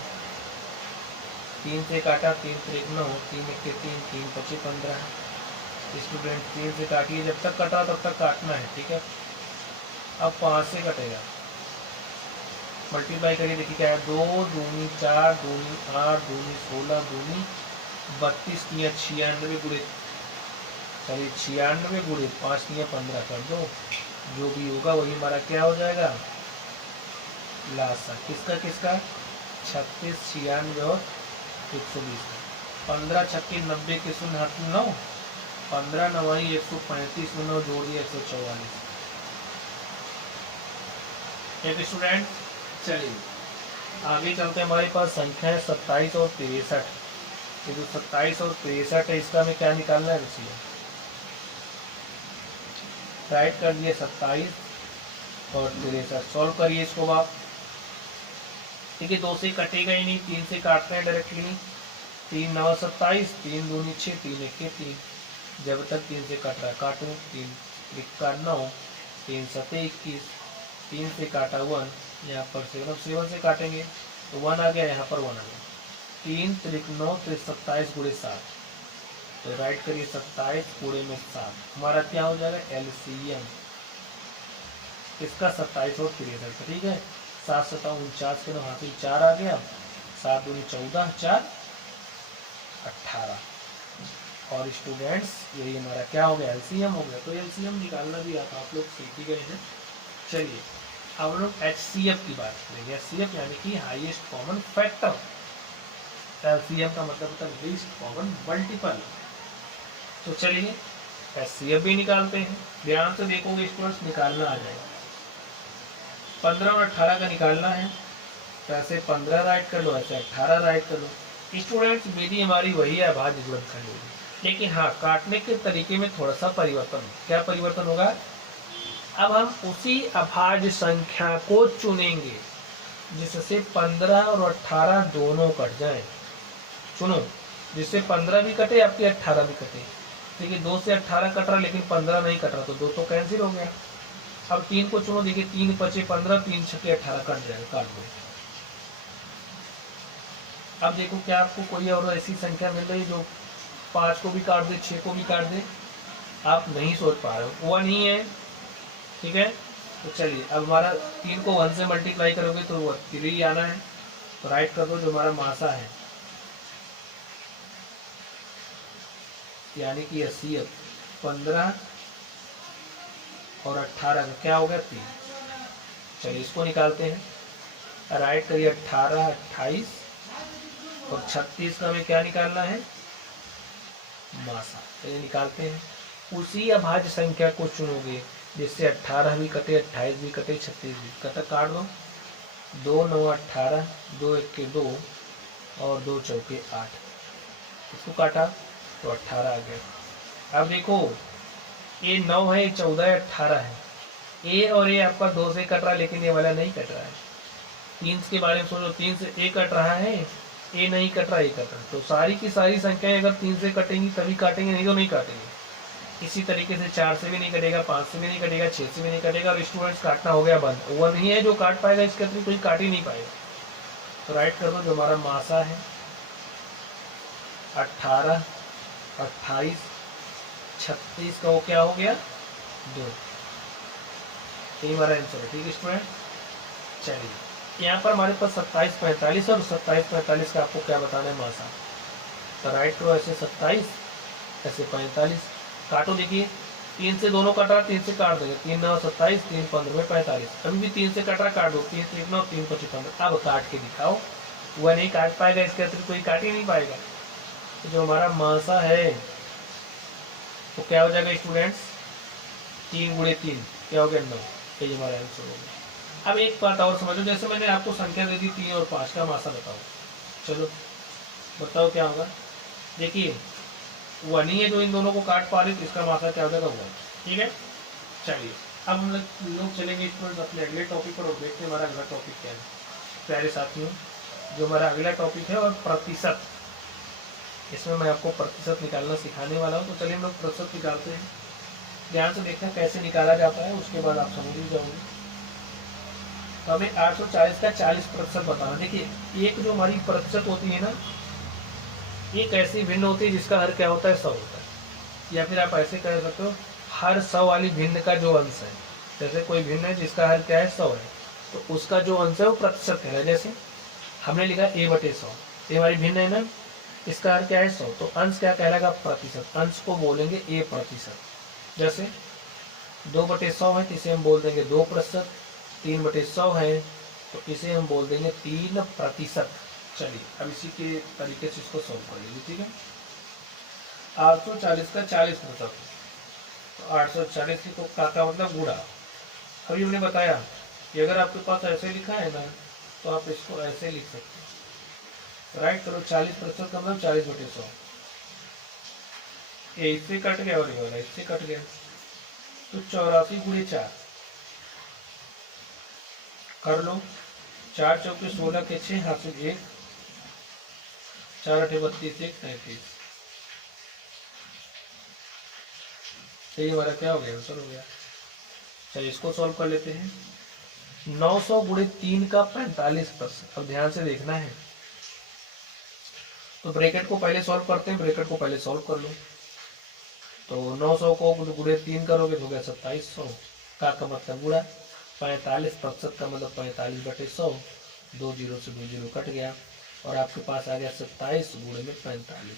3 से काटा, 3 3 9, 3 1 के 3, 3 5 15। स्टूडेंट 3 से काटिए, जब तक कटा तब तक काटना है, ठीक है? अब 5 से कटेगा, मल्टीप्लाई करिए। देखिए क्या है? 2 दूनी 4, दूनी 8, दूनी 16, दूनी 32, 3 96 गुणे चलिए 96 गुणे 5 या 15 कर दो, जो भी होगा वही हमारा क्या हो जाएगा लासा। किसका किसका 36, 96 और 120 का। 15 छक्के 90 के 0 हाथ में 9, 15 9 135 में 9 जोड़ दिया 144। एक स्टूडेंट चलिए आगे चलते हमारे पास संख्या है 27 और 63। ये जो 27 और 63 है इसका हमें क्या निकालना है रुचिए। राइट कर दिए 27 और 63, सॉल्व करिए इसको आप। देखिए 2 से कटेगा ही नहीं, 3 से काटते हैं डायरेक्टली। 3 9 27, 3 दूनी 6, 3 1 3। जब तक 3 से कट रहा है काटो। 3 3 9, 3 7 21, 3 से काटा 1, यहाँ पर 7 से काटेंगे तो 1 आ गया, यहाँ पर 1 आ गया। 3 3 9 27 गुणे 7, तो राइट करिए 27 गुणे में 7, हमारा क्या हो जाएगा एलसीएम इसका 27 और 63 का। ठीक है 7 7 49 के 9 हाथी 4 आ गया, 7 दूनी 14, 4 18। और स्टूडेंट्स यही हमारा क्या हो गया एलसीएम हो गया। तो एलसीएम निकालना भी आता आप लोग सीख ही गए हैं। चलिए अब लोग एचसीएफ की बात करेंगे। एचसीएफ यानी कि हाईएस्ट कॉमन फैक्टर। एलसीएम का मतलब होता है लीस्ट कॉमन मल्टीपल। तो चलिए एचसीएफ भी निकालते हैं। ध्यान से देखोगे स्टूडेंट्स निकालना आ जाएगा। 15 और 18 का निकालना है तो ऐसे 15 राइट कर लो, ऐसे 18 राइट कर लो। स्टूडेंट्स विधि हमारी वही है अभाज्य गुणनखंड होगी, लेकिन हाँ काटने के तरीके में थोड़ा सा परिवर्तन हो। क्या परिवर्तन होगा, अब हम उसी अभाज्य संख्या को चुनेंगे जिससे 15 और 18 दोनों कट जाएं। चुनो जिससे 15 भी कटे आपके 18 भी कटे। देखिए 2 से 18 कट रहा लेकिन 15 नहीं कट रहा तो 2 तो कैंसिल हो गया। अब 3 को चुनो, देखिए 3 5 15, 3 6 18 कट जाएगा, काट दो। अब देखो क्या आपको कोई और ऐसी संख्या मिल रही जो 5 को भी काट दे, 6 को भी काट दे। आप नहीं सोच पा रहे हो, 1 ही है। ठीक है तो चलिए अब हमारा 3 को 1 से मल्टीप्लाई करोगे तो 3 आना है, तो राइट कर दो जो हमारा मासा है यानी कि 80 15 और 18 का क्या हो गया 3। चलिए इसको निकालते हैं। राइट करिए 18 28 और 36 का हमें क्या निकालना है मासा। तो ये निकालते हैं। उसी अभाज्य संख्या को चुनोगे जिससे 18 भी कटे, 28 भी कटे, 36 भी कटे, काट दो। 2 9 18, 2 1 के 2 और 2 चौके 8, इसको काटा तो 18 आ गया। अब देखो ये 9 है, 14 है, 18 है। ए और ए आपका 2 से कट रहा है लेकिन ये वाला नहीं कट रहा है। 3 के बारे में सोचो, 3 से ए कट रहा है, ए नहीं कट रहा, ए कट रहा है। तो सारी की सारी संख्याएं अगर 3 से कटेंगी तभी काटेंगे, नहीं तो नहीं काटेंगे। इसी तरीके से 4 से भी नहीं कटेगा, 5 से भी नहीं कटेगा, 6 से भी नहीं कटेगा। और स्टूडेंट्स काटना हो गया बंद। 1 ही है जो काट पाएगा, इसके अतिरिक्त कोई काट ही नहीं पाएगा। तो राइट कर दो जो हमारा मासा है 18 28 36 का वो क्या हो गया 2। यही हमारा आंसर है। ठीक है स्टूडेंट चलिए यहाँ पर हमारे पास 27 45 और 27 45 का आपको क्या बताना है मासा। तो राइट करो ऐसे 27 ऐसे 45, काटो। देखिए 3 से दोनों कट रहा, 3 से काट देंगे। 3 9 27, 3 15 में 45। अभी भी 3 से कट रहा, काट दो। 3 3 9 3 25 15। अब काट के दिखाओ, वह नहीं काट पाएगा, इसके अतिरिक्त कोई काट ही नहीं पाएगा। तो जो हमारा मासा है तो क्या हो जाएगा स्टूडेंट्स 3 गुणे 3 क्या हो गया 9। ये हमारा आंसर हो गया। अब एक बात और समझो, जैसे मैंने आपको संख्या दे दी 3 और 5 का मासा बताओ। चलो बताओ क्या होगा। देखिए 1 ही है जो इन दोनों को काट पा रहे, तो इसका मासा क्या हो जाएगा 1। ठीक है चलिए अब हम लोग चलेंगे स्टूडेंट्स अपने अगले टॉपिक पर और देखते हैं हमारा अगला टॉपिक क्या है। प्यारे साथियों जो हमारा अगला टॉपिक है और प्रतिशत, इसमें मैं आपको प्रतिशत निकालना सिखाने वाला हूँ। तो चलिए हम लोग प्रतिशत निकालते हैं। ध्यान से देखना कैसे निकाला जाता है, उसके बाद आप समझ ही जाओगे। तो हमें 840 का 40% बताना। देखिए एक जो हमारी प्रतिशत होती है ना, एक ऐसी भिन्न होती है जिसका हर क्या होता है 100 होता है। या फिर आप ऐसे कह सकते हो हर 100 वाली भिन्न का जो अंश है, जैसे कोई भिन्न है जिसका हर क्या है 100 है, तो उसका जो अंश है वो प्रतिशत है। जैसे हमने लिखा a/100, ये हमारी भिन्न है ना, इसका अर्थ क्या है 100। तो अंश क्या कहलाएगा प्रतिशत, अंश को बोलेंगे a प्रतिशत। जैसे 2/100 है तो इसे हम बोल देंगे 2%, 3/100 है तो इसे हम बोल देंगे 3%। चलिए अब इसी के तरीके से इसको सॉल्व करेंगे, ठीक है। 840 का 40%, तो 840 को का मतलब गुणा। अभी हमने बताया कि अगर आपके पास ऐसे लिखा है ना तो आप इसको ऐसे लिख सकते हैं, राइट करो। 40% का मतलब 40/100, ये इससे कट गया और ये वाला इससे कट गया, तो 84 × 4 कर लो। 4 चौके 16 के 6 हासिल 1, 4 8 32 1 33। ये हमारा क्या हो गया, आंसर हो गया। चलिए इसको सॉल्व कर लेते हैं। 900 × 3 का 45%। अब ध्यान से देखना है, तो ब्रैकेट को पहले सॉल्व करते हैं, ब्रैकेट को पहले सॉल्व कर लो। तो 900 को × 3 करोगे तो हो गया 2700, का मतलब गुणा। 45% का मतलब 45/100, 2 जीरो से 2 जीरो कट गया और आपके पास आ गया 27 गुणे में 45।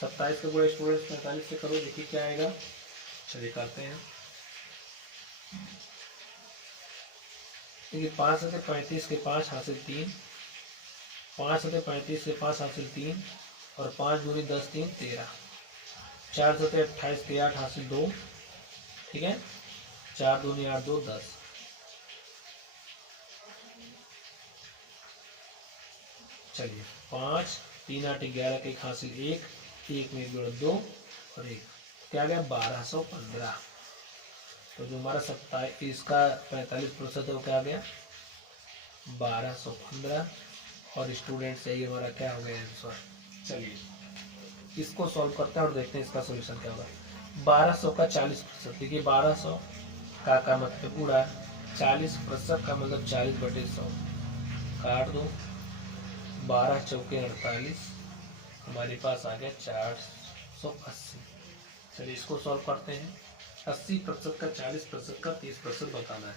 27 का गुणा स्टूडेंट्स 45 से करो, देखिए क्या आएगा। चलिए करते हैं। देखिए 5 से 35 के 5 हासिल 3, 5 से 35 के 5 हासिल 3 और 5 दूनी 10 3 13, 4 से 28 के 8 हासिल 2, ठीक है। 4 दूनी 8 2 10। चलिए 5 3 8 11 के 1 हासिल 1, 1 में 2 और 1, क्या गया 1215। तो जो हमारा 27 इसका 45% है वो क्या गया 1215। और स्टूडेंट से ये हमारा क्या हो गया आंसर। चलिए इसको सॉल्व करते हैं और देखते हैं इसका सॉल्यूशन क्या होगा। 1200 का 40%, देखिए 1200 का मतलब पूरा, 40% का मतलब 40/100, काट दो। 12 चौके 48, हमारे पास आ गया 480। चलिए इसको सॉल्व करते हैं। 80% का 40% का 30% बताना है।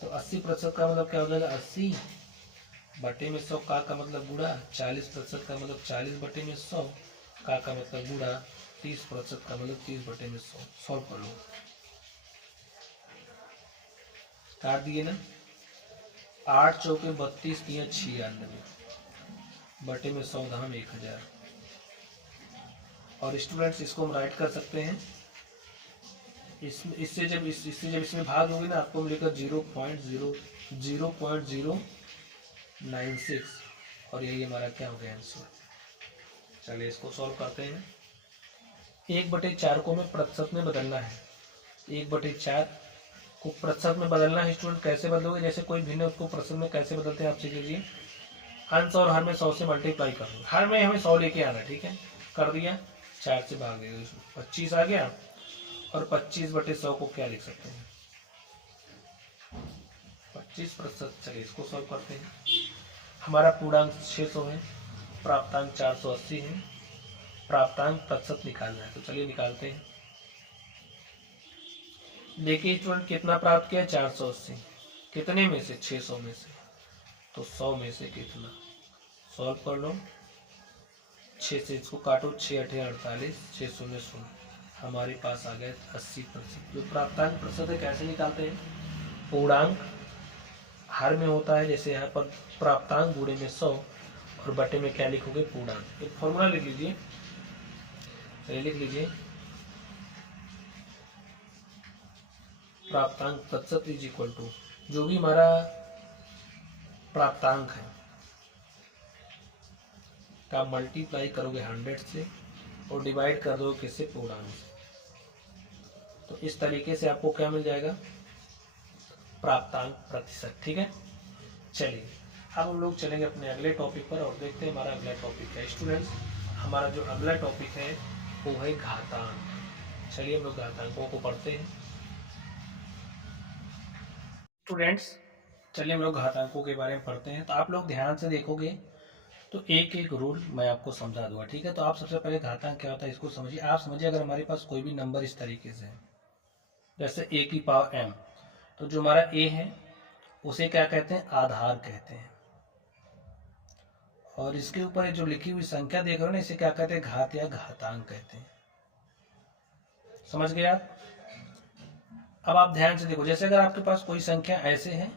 तो 80% का मतलब क्या हो जाएगा 80/100, का मतलब गुणा। 40% का मतलब 40/100, का मतलब गुणा। 30% का मतलब 30/100। सॉल्व कर लो, काट दिए ना। 8 चौके 32 3 96 बटे में 100 धाम 1000। और स्टूडेंट्स इसको हम राइट कर सकते हैं, इससे जब इसमें भाग होगी ना आपको मिलेगा 0.096 और यही हमारा क्या हो गया आंसर। चलिए इसको सॉल्व करते हैं। 1/4 को हमें प्रतिशत में बदलना है। 1/4 को प्रतिशत में बदलना है स्टूडेंट। कैसे बदलोगे, जैसे कोई भिन्न है उसको प्रतिशत में कैसे बदलते हैं आप सीख लीजिए। अंश और हर में 100 से मल्टीप्लाई कर दो, हर में हमें 100 लेके आना, ठीक है। कर दिया, 4 से भाग दिया, 25 आ गया। और 25/100 को क्या लिख सकते हैं 25%। चलिए इसको सॉल्व करते हैं। हमारा पूर्णांक 600 है, प्राप्तांक 480 है, प्राप्तांक प्रतिशत निकालना है। तो चलिए निकालते हैं। देखिए स्टूडेंट कितना प्राप्त किया 480, कितने में से 600 में से, तो 100 में से कितना। सॉल्व कर लो। 6 से इसको काटो, 6 8 48, 6 0 0, हमारे पास आ गए 80%। जो प्राप्तांक प्रतिशत है कैसे निकालते हैं, पूर्णांक हर में होता है, जैसे यहाँ पर प्राप्तांक गुणे में 100 और बटे में क्या लिखोगे पूर्णांक। एक फॉर्मूला लिख लीजिए, लिख लीजिए। प्राप्तांक प्रतिशत इज इक्वल टू, जो भी हमारा प्राप्तांक है का मल्टीप्लाई करोगे 100 से और डिवाइड कर दोगे किससे, पूर्णांक से। तो इस तरीके से आपको क्या मिल जाएगा, प्राप्तांक प्रतिशत, ठीक है। चलिए अब हम लोग चलेंगे अपने अगले टॉपिक पर और देखते हैं हमारा अगला टॉपिक है। स्टूडेंट्स हमारा जो अगला टॉपिक है वो है घातांक। चलिए हम लोग घातांकों को पढ़ते हैं। स्टूडेंट्स चलिए हम लोग घातांकों के बारे में पढ़ते हैं। तो आप लोग ध्यान से देखोगे तो एक एक रूल मैं आपको समझा दूंगा, ठीक है। तो आप सबसे पहले घातांक क्या होता है इसको समझिए। आप समझिए अगर हमारे पास कोई भी नंबर इस तरीके से है, जैसे a की पावर m, तो जो हमारा a है उसे क्या कहते हैं, आधार कहते हैं। और इसके ऊपर जो लिखी हुई संख्या देख रहे हो ना, इसे क्या कहते हैं? घात या घातांक कहते हैं। समझ गए आप? अब आप ध्यान से देखो, जैसे अगर आपके पास कोई संख्या ऐसे है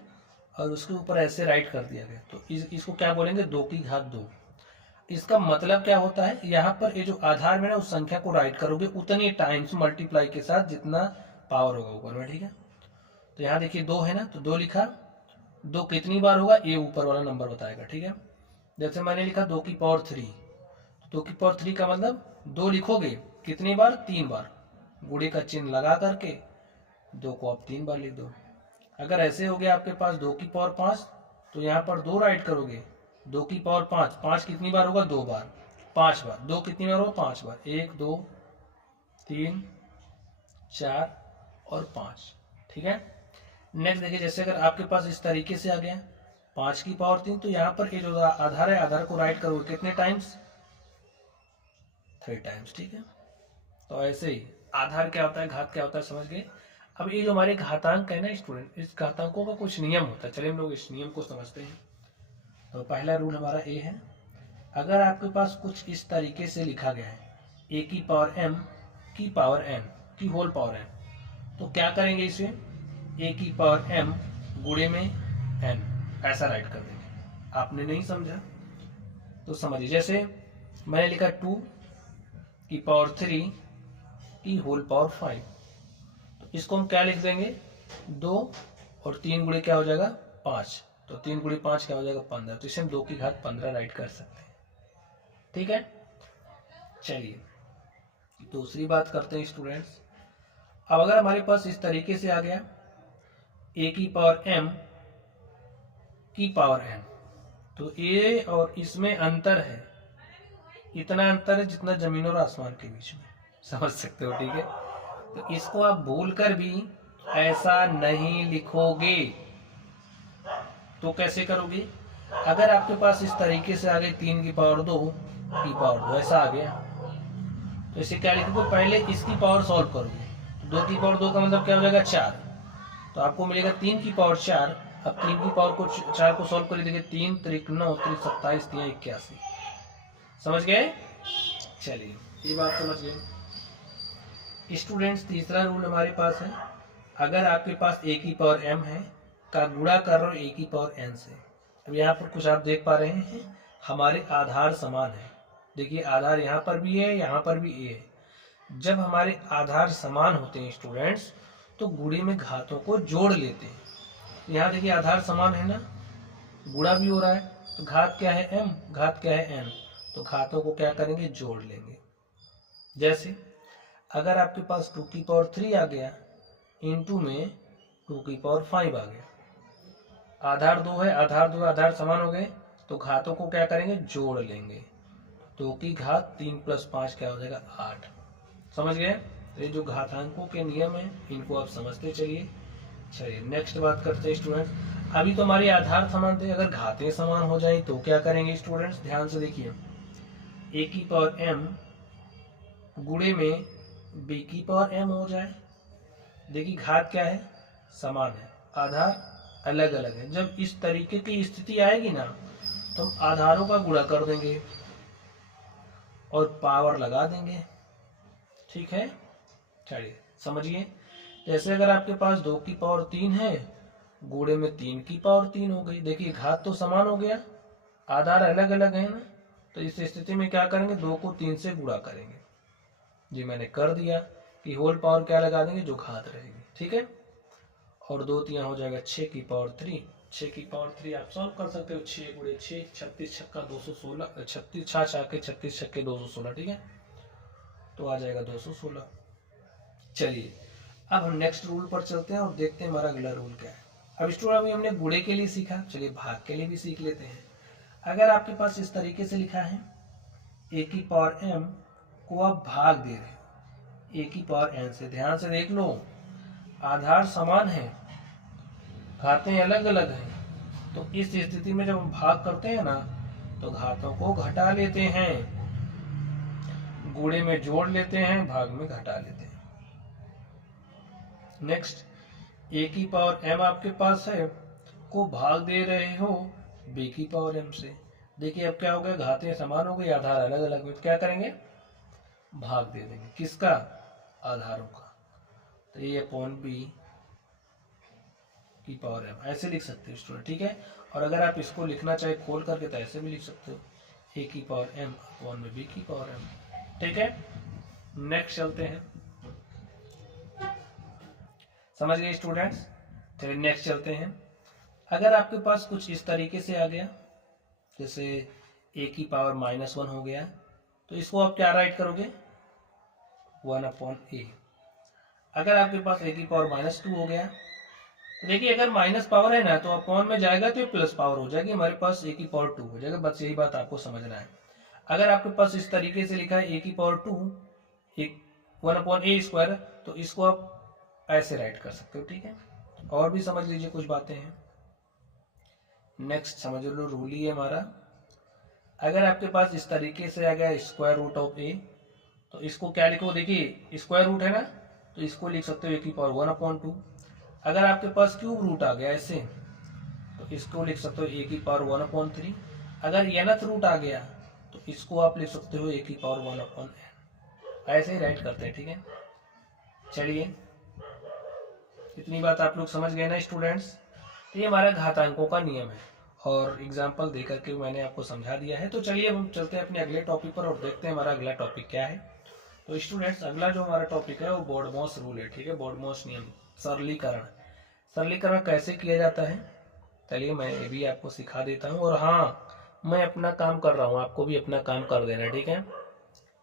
और उसके ऊपर ऐसे राइट कर दिया गया, तो इसको क्या बोलेंगे? 2 की घात 2। इसका मतलब क्या होता है? यहाँ पर ये जो आधार में ना उस संख्या को राइट करोगे उतनी टाइम्स मल्टीप्लाई के साथ जितना पावर होगा ऊपर में, ठीक है? तो यहाँ देखिए 2 है ना, तो 2 लिखा। 2 कितनी बार होगा ये ऊपर वाला नंबर बताएगा, ठीक है? जैसे मैंने लिखा 2 की पावर 3, 2 की पावर 3 का मतलब 2 लिखोगे कितनी बार? 3 बार। गुणे का चिन्ह लगा करके 2 को आप 3 बार लिख दो। अगर ऐसे हो गया आपके पास 2 की पावर 5, तो यहाँ पर 2 राइट करोगे। 2 की पावर 5, 5 कितनी बार होगा? 2 बार। 5 बार। 2 कितनी बार होगा? 5 बार। 1 2 3 4 और 5, ठीक है? नेक्स्ट देखिए, जैसे अगर आपके पास इस तरीके से आ गया 5 की पावर 3, तो यहाँ पर ये जो आधार है, आधार को राइट करोगे कितने टाइम्स? 3 टाइम्स, ठीक है? तो ऐसे ही आधार क्या होता है, घात क्या होता है, समझ गए? अब ये जो हमारे घातांक है ना स्टूडेंट, इस घातांकों का कुछ नियम होता है। चलिए हम लोग इस नियम को समझते हैं। तो पहला रूल हमारा ए है, अगर आपके पास कुछ इस तरीके से लिखा गया है ए की पावर m की पावर n की होल पावर n, तो क्या करेंगे? इसे ए की पावर m गुणे में n ऐसा राइट कर देंगे। आपने नहीं समझा तो समझिए, जैसे मैंने लिखा 2 की पावर 3 की होल पावर 5, तो इसको हम क्या लिख देंगे? 2 और 3 गुणे क्या हो जाएगा? 5, तो 3 गुणे 5 क्या हो जाएगा? 15। तो इसे हम 2 की घात 15 राइट कर सकते हैं, ठीक है? चलिए दूसरी बात करते हैं स्टूडेंट्स। अब अगर हमारे पास इस तरीके से आ गया ए की पावर m की पावर n, तो ए और इसमें अंतर है, इतना अंतर है जितना जमीन और आसमान के बीच में, समझ सकते हो, ठीक है? तो इसको आप भूलकर भी ऐसा नहीं लिखोगे। तो कैसे करोगे? अगर आपके पास इस तरीके से आ गए 3 की पावर 2 की पावर 2 ऐसा आ गया, तो इसे क्या लिखोगे? पहले इसकी पावर सॉल्व करोगे। तो 2 की पावर 2 का मतलब क्या हो जाएगा? 4। तो आपको मिलेगा 3 की पावर 4। अब 3 की पावर को 4 को सॉल्व कर देखिए, 3 त्रिक 9 त्रिक 27 3 81। समझ गए? चलिए ये बात समझ गए स्टूडेंट्स। तीसरा रूल हमारे पास है, अगर आपके पास ए की पावर m है का गुणा कर रहे हो ए की पावर n से। अब यहाँ पर कुछ आप देख पा रहे हैं, हमारे आधार समान है। देखिए आधार यहाँ पर भी है, यहाँ पर भी ए है। जब हमारे आधार समान होते हैं स्टूडेंट्स, तो गुणे में घातों को जोड़ लेते हैं। यहाँ देखिए आधार समान है ना, गुणा भी हो रहा है, तो घात क्या है? m, घात क्या है? n। तो घातों को क्या करेंगे? जोड़ लेंगे। जैसे अगर आपके पास 2 की पावर 3 आ गया इंटू में 2 की पावर 5 आ गया, आधार 2 है, आधार 2 आधार समान हो गए, तो घातों को क्या करेंगे? जोड़ लेंगे। 2 की घात 3 + 5 क्या हो जाएगा? 8। समझ गए? तो ये जो घातांकों के नियम है इनको आप समझते चलिए। चलिए नेक्स्ट बात करते हैं स्टूडेंट्स। अभी तो हमारे आधार समान थे, अगर घातें समान हो जाए तो क्या करेंगे स्टूडेंट्स? ध्यान से देखिए, ए की पावर m गुणे में b की पावर m हो जाए। देखिए घात क्या है? समान है, आधार अलग अलग है। जब इस तरीके की स्थिति आएगी ना, तो हम आधारों का गुणा कर देंगे और पावर लगा देंगे, ठीक है? चलिए समझिए, जैसे अगर आपके पास 2 की पावर 3 है, गुणे में 3 की पावर 3 हो गई। देखिए घात तो समान हो गया, आधार अलग अलग है ना, तो इस स्थिति में क्या करेंगे? 2 को 3 से गुणा करेंगे। जी मैंने कर दिया कि होल पावर क्या लगा देंगे? जो घात रहेगी, ठीक है? और 2 3 हो जाएगा 6 की पावर 3। 6 की पावर 3 आप सॉल्व कर सकते हो। 6 गुणे 6, 36 छक्का 216, 36 छाछ आके 36 छक्के 216, ठीक है? तो आ जाएगा 216। चलिए अब हम नेक्स्ट रूल पर चलते हैं और देखते हैं हमारा अगला रूल क्या है। अब स्टूडेंट अभी हमने गुणे के लिए सीखा, चलिए भाग के लिए भी सीख लेते हैं। अगर आपके पास इस तरीके से लिखा है ए की पावर m को आप भाग दे रहे हैं ए की पावर n से, ध्यान से देख लो, आधार समान है, घातें अलग अलग हैं, तो इस स्थिति में जब हम भाग करते हैं ना, तो घातों को घटा लेते हैं, गुणे में जोड़ लेते हैं, भाग में घटा लेते हैं। नेक्स्ट, ए की पावर m आपके पास है को भाग दे रहे हो b की पावर m से, देखिए अब क्या हो गया, घातें समान हो गई, आधार अलग अलग हुए, तो क्या करेंगे, भाग दे देंगे, किसका, आधारों का। तो ए अपॉन बी की पावर एम, ऐसे लिख सकते हो स्टूडेंट, ठीक है। और अगर आप इसको लिखना चाहे खोल करके तो ऐसे भी लिख सकते हो, ए की पावर एम अपॉन में बी की पावर एम, ठीक है। नेक्स्ट चलते हैं, समझ गए स्टूडेंट्स। चलिए नेक्स्ट चलते हैं। अगर आपके पास कुछ इस तरीके से आ गया, जैसे ए की पावर -1 हो गया, तो इसको आप क्या राइट करोगे, 1 अपॉन ए। अगर आपके पास ए की पावर -2 हो गया, तो देखिए अगर माइनस पावर है ना तो अपॉन में जाएगा तो ये प्लस पावर हो जाएगी, हमारे पास ए की पावर 2 हो जाएगा, बस यही बात आपको समझना है। अगर आपके पास इस तरीके से लिखा है ए की पावर 2 1 अपॉन ए स्क्वायर, तो इसको आप ऐसे राइट कर सकते हो, ठीक है। और भी समझ लीजिए कुछ बातें हैं। नेक्स्ट समझ लो, रूल ही है हमारा, अगर आपके पास इस तरीके से आ गया स्क्वायर रूट ऑफ ए, तो इसको क्या लिखो, देखिए स्क्वायर रूट है ना, तो इसको लिख सकते हो ए की पावर 1 अपॉन 2। अगर आपके पास क्यूब रूट आ गया ऐसे, तो इसको लिख सकते हो ए की पावर 1 अपॉन 3। अगर nth रूट आ गया तो इसको आप लिख सकते हो ए की पावर 1 अपॉन n, ऐसे ही राइट करते हैं, ठीक है। चलिए इतनी बात आप लोग समझ गए ना स्टूडेंट्स। ये हमारा घातांकों का नियम है और एग्जाम्पल दे करके मैंने आपको समझा दिया है। तो चलिए हम चलते हैं अपने अगले टॉपिक पर और देखते हैं हमारा अगला टॉपिक क्या है। तो स्टूडेंट्स अगला जो हमारा टॉपिक है वो बोर्डमॉस रूल है, ठीक है, बोर्डमॉस नियम, सरलीकरण। सरलीकरण कैसे किया जाता है, चलिए मैं ये भी आपको सिखा देता हूँ। और हाँ, मैं अपना काम कर रहा हूँ, आपको भी अपना काम कर देना है, ठीक है।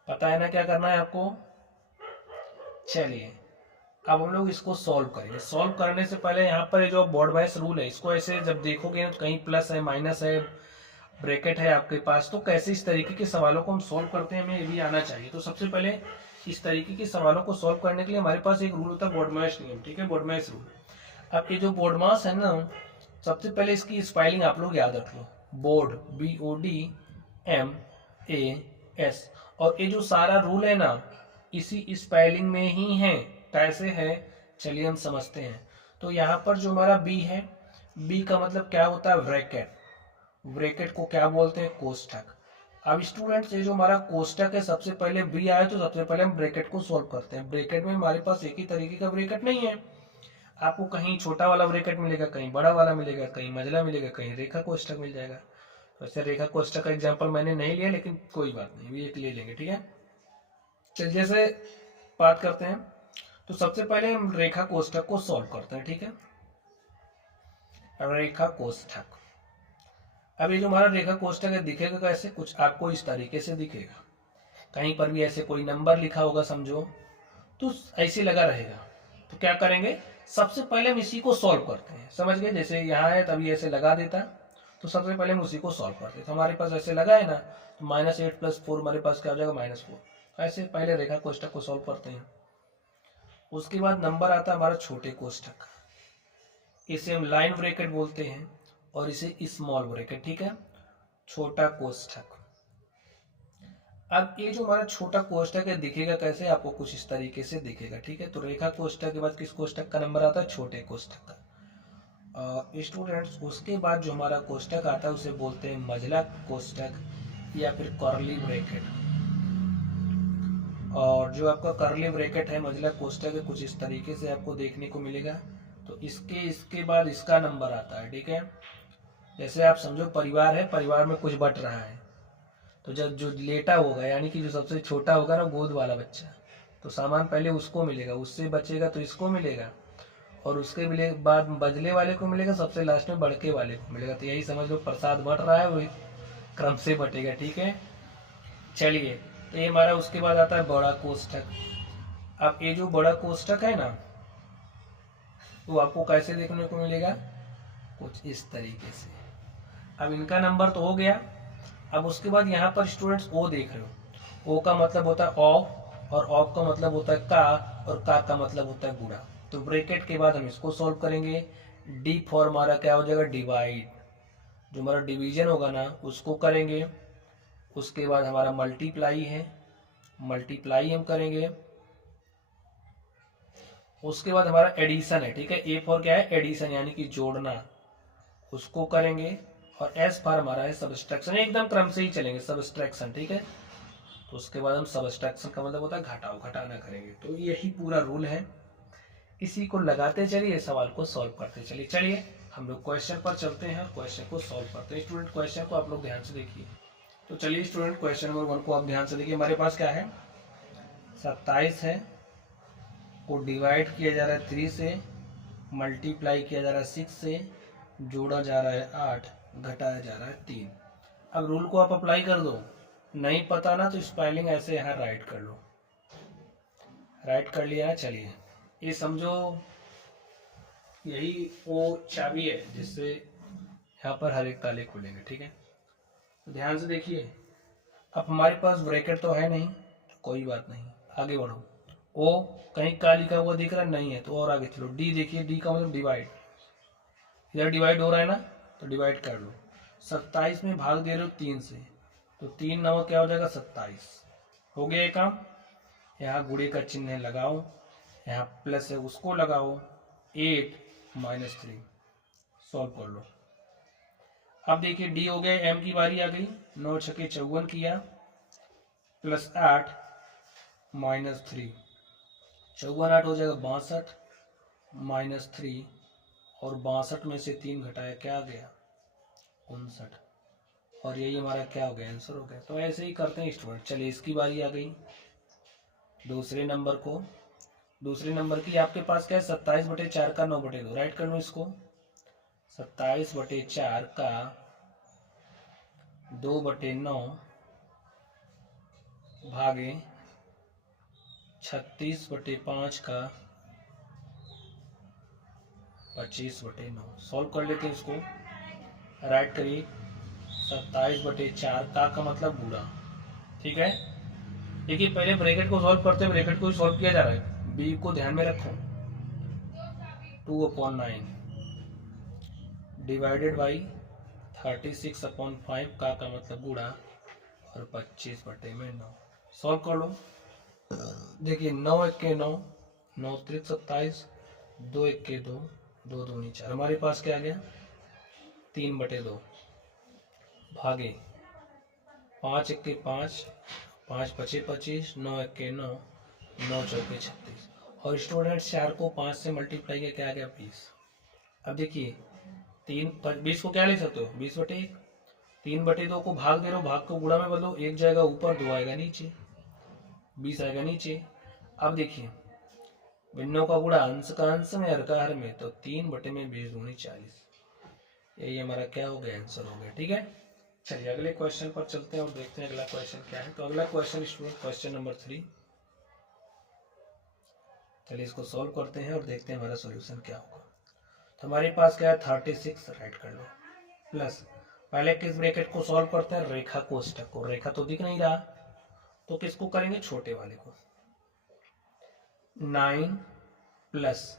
पता है ना क्या करना है आपको। चलिए अब हम लोग इसको सॉल्व करेंगे। सॉल्व करने से पहले यहाँ पर जो बोर्डमॉस रूल है, इसको ऐसे जब देखोगे कहीं प्लस है, माइनस है, ब्रैकेट है आपके पास, तो कैसे इस तरीके के सवालों को हम सॉल्व करते हैं, हमें ये भी आना चाहिए। तो सबसे पहले इस तरीके के सवालों को सॉल्व करने के लिए हमारे पास एक रूल होता है बोर्डमॉस नियम, ठीक है, बोर्डमॉस रूल। अब ये जो बोर्डमॉस है ना, सबसे पहले इसकी स्पेलिंग आप लोग याद रख लो, बोर्ड BODMAS। और ये जो सारा रूल है ना इसी स्पेलिंग में ही है। कैसे है चलिए हम समझते हैं। तो यहाँ पर जो हमारा बी है, बी का मतलब क्या होता है, ब्रैकेट। ब्रैकेट को क्या बोलते हैं, कोष्ठक। अब स्टूडेंट्स ये जो हमारा कोष्ठक है, सबसे पहले बी आया तो सबसे पहले हम ब्रैकेट को सॉल्व करते हैं। ब्रैकेट में हमारे पास एक ही तरीके का ब्रैकेट नहीं है, आपको कहीं छोटा वाला ब्रैकेट मिलेगा, कहीं बड़ा वाला मिलेगा, कहीं मंझला मिलेगा, कहीं रेखा कोष्ठक मिल जाएगा। वैसे रेखा कोष्ठक का एग्जांपल मैंने नहीं लिया, लेकिन कोई बात नहीं, भी एक ले लेंगे, ठीक है। चलिए जैसे बात करते हैं, तो सबसे पहले हम रेखा कोष्ठक को सॉल्व करते हैं, ठीक है। रेखा कोष्ठक, अब ये जो हमारा रेखा कोष्ठक है दिखेगा कैसे, कुछ आपको इस तरीके से दिखेगा। कहीं पर भी ऐसे कोई नंबर लिखा होगा समझो, तो ऐसे लगा रहेगा। तो क्या करेंगे, सबसे पहले हम इसी को सॉल्व करते हैं, समझ गए। जैसे यहाँ है तभी ऐसे लगा देता, तो सबसे पहले हम उसी को सॉल्व करते हैं। तो हमारे पास ऐसे लगा है ना, तो -8 + 4 हमारे पास क्या हो जाएगा, -4। ऐसे पहले रेखा कोष्ठक को सॉल्व करते हैं। उसके बाद नंबर आता है हमारा छोटे कोष्ठक, इसे हम लाइन ब्रैकेट बोलते हैं, और इसे स्मॉल ब्रैकेट, ठीक है, छोटा कोष्ठक। अब ये जो हमारा छोटा कोष्ठक है दिखेगा कैसे, आपको कुछ इस तरीके से दिखेगा, ठीक है। तो रेखा कोष्ठक के बाद किस कोष्ठक का नंबर आता है, छोटे कोष्ठक का। स्टूडेंट्स उसके बाद जो हमारा कोष्ठक आता है उसे बोलते हैं मंझला कोष्ठक या फिर कर्ली ब्रैकेट। और जो आपका कर्ली ब्रैकेट है, मंझला कोष्ठक है, कुछ इस तरीके से आपको देखने को मिलेगा। तो इसके बाद इसका नंबर आता है, ठीक है। जैसे आप समझो परिवार है, परिवार में कुछ बट रहा है, तो जब जो लेटा होगा यानी कि जो सबसे छोटा होगा ना, गोद वाला बच्चा, तो सामान पहले उसको मिलेगा, उससे बचेगा तो इसको मिलेगा, और उसके बाद बजले वाले को मिलेगा, सबसे लास्ट में बड़के वाले को मिलेगा। तो यही समझ लो प्रसाद बट रहा है, वही क्रम से बटेगा, ठीक है। चलिए तो ये हमारा उसके बाद आता है बड़ा कोष्ठक। अब ये जो बड़ा कोष्ठक है ना, तो आपको कैसे देखने को मिलेगा, कुछ इस तरीके से। अब इनका नंबर तो हो गया। अब उसके बाद यहाँ पर स्टूडेंट्स ओ देख रहे हो, ओ का मतलब होता है ऑफ, और ऑफ का मतलब होता है का, और का मतलब होता है गुणा। तो ब्रैकेट के बाद हम इसको सॉल्व करेंगे। डी फॉर हमारा क्या हो जाएगा, डिवाइड, जो हमारा डिवीजन होगा ना उसको करेंगे। उसके बाद हमारा मल्टीप्लाई है, मल्टीप्लाई हम करेंगे। उसके बाद हमारा एडिशन है, ठीक है। ए फॉर क्या है, एडिशन यानी कि जोड़ना, उसको करेंगे। और एस फॉर हमारा है सबस्ट्रैक्शन, एकदम क्रम से ही चलेंगे, सबस्ट्रैक्शन, ठीक है। तो उसके बाद हम सबस्ट्रैक्शन का मतलब होता है घटाओ, घटाना करेंगे। तो यही पूरा रूल है, इसी को लगाते चलिए, सवाल को सॉल्व करते चलिए। चलिए हम लोग क्वेश्चन पर चलते हैं और क्वेश्चन को सॉल्व करते हैं। स्टूडेंट क्वेश्चन को आप लोग ध्यान से देखिए। तो चलिए स्टूडेंट क्वेश्चन नंबर 1 को आप ध्यान से देखिए। हमारे पास क्या है, 27 है, को डिवाइड किया जा रहा है 3 से, मल्टीप्लाई किया जा रहा है 6 से, जोड़ा जा रहा है 8, घटाया जा रहा है 3। अब रूल को आप अप्लाई कर दो, नहीं पता ना तो स्पेलिंग ऐसे यहाँ राइट कर लो, राइट कर लिया है। चलिए ये समझो यही वो चाबी है जिससे यहाँ पर हर एक ताले खुलेंगे, ठीक है। तो ध्यान से देखिए, अब हमारे पास ब्रैकेट तो है नहीं, तो कोई बात नहीं, आगे बढ़ो। ओ कहीं का लिखा हुआ दिख रहा है, नहीं है, तो और आगे चलो। डी देखिए, डी का मतलब डिवाइड, इधर डिवाइड हो रहा है ना, तो डिवाइड कर लो। 27 में भाग दे रहे हो 3 से, तो 3 9 क्या हो जाएगा 27, हो गया ये काम। यहाँ गुणे का चिन्ह लगाओ, यहाँ प्लस है उसको लगाओ, 8 - 3, सॉल्व कर लो। अब देखिए डी हो गया, एम की बारी आ गई, 9 छके 54 किया, प्लस 8 - 3, 54 8 हो जाएगा 62, -3, और 62 में से 3 घटाया क्या आ गया 59, और यही हमारा क्या हो गया, आंसर हो गया। तो ऐसे ही करते हैं स्टूडेंट। चलिए इसकी बारी आ गई दूसरे नंबर को। दूसरे नंबर की आपके पास क्या है, 27/4 का 9/2, राइट कर लो इसको। 27/4 का 2/9 भागे 36/5 का 25/9, सॉल्व कर लेते हैं इसको, राइट करिए। 27/4 का मतलब गुणा, ठीक है। देखिए पहले ब्रैकेट को सॉल्व करते हैं, ब्रैकेट को ही सॉल्व किया जा रहा है, बी को ध्यान में रखो, 2/9 डिवाइडेड बाई 36/5 का मतलब गुणा, और 25/9, सॉल्व कर लो। देखिए 9 1 के 9, 9 3 27, 2 1 के 2, 2 दूनी 4, हमारे पास क्या आ गया 3/2 भागे 5 1 के 5, 5 5 25, 9 1 के 9, 9 4 के 36, और स्टूडेंट 4 को 5 से मल्टीप्लाई किया क्या आ गया 20। अब देखिए 20 को क्या ले सकते हो 20/1, 3/2 को भाग दे रहे हो, भाग को गुणा में बदलो, 1 जाएगा ऊपर, 2 आएगा नीचे, 20 आएगा नीचे। अब देखिए भिन्नों का गुणा अंश का अंश में, हर का हर में, तो 3/20 दूनी 40, यही हमारा क्या हो गया, आंसर हो गया, ठीक है। चलिए अगले क्वेश्चन पर चलते हैं और देखते हैं अगला क्वेश्चन क्या है। तो अगला क्वेश्चन स्टूडेंट क्वेश्चन नंबर 3, चलिए इसको सॉल्व करते हैं और देखते हैं हमारा सॉल्यूशन क्या होगा। तो हमारे पास क्या है 36, राइट कर लो, प्लस पहले किस ब्रैकेट को सॉल्व करते हैं, रेखा कोष्ठक को, रेखा तो दिख नहीं रहा, तो किसको करेंगे छोटे वाले को। 9 +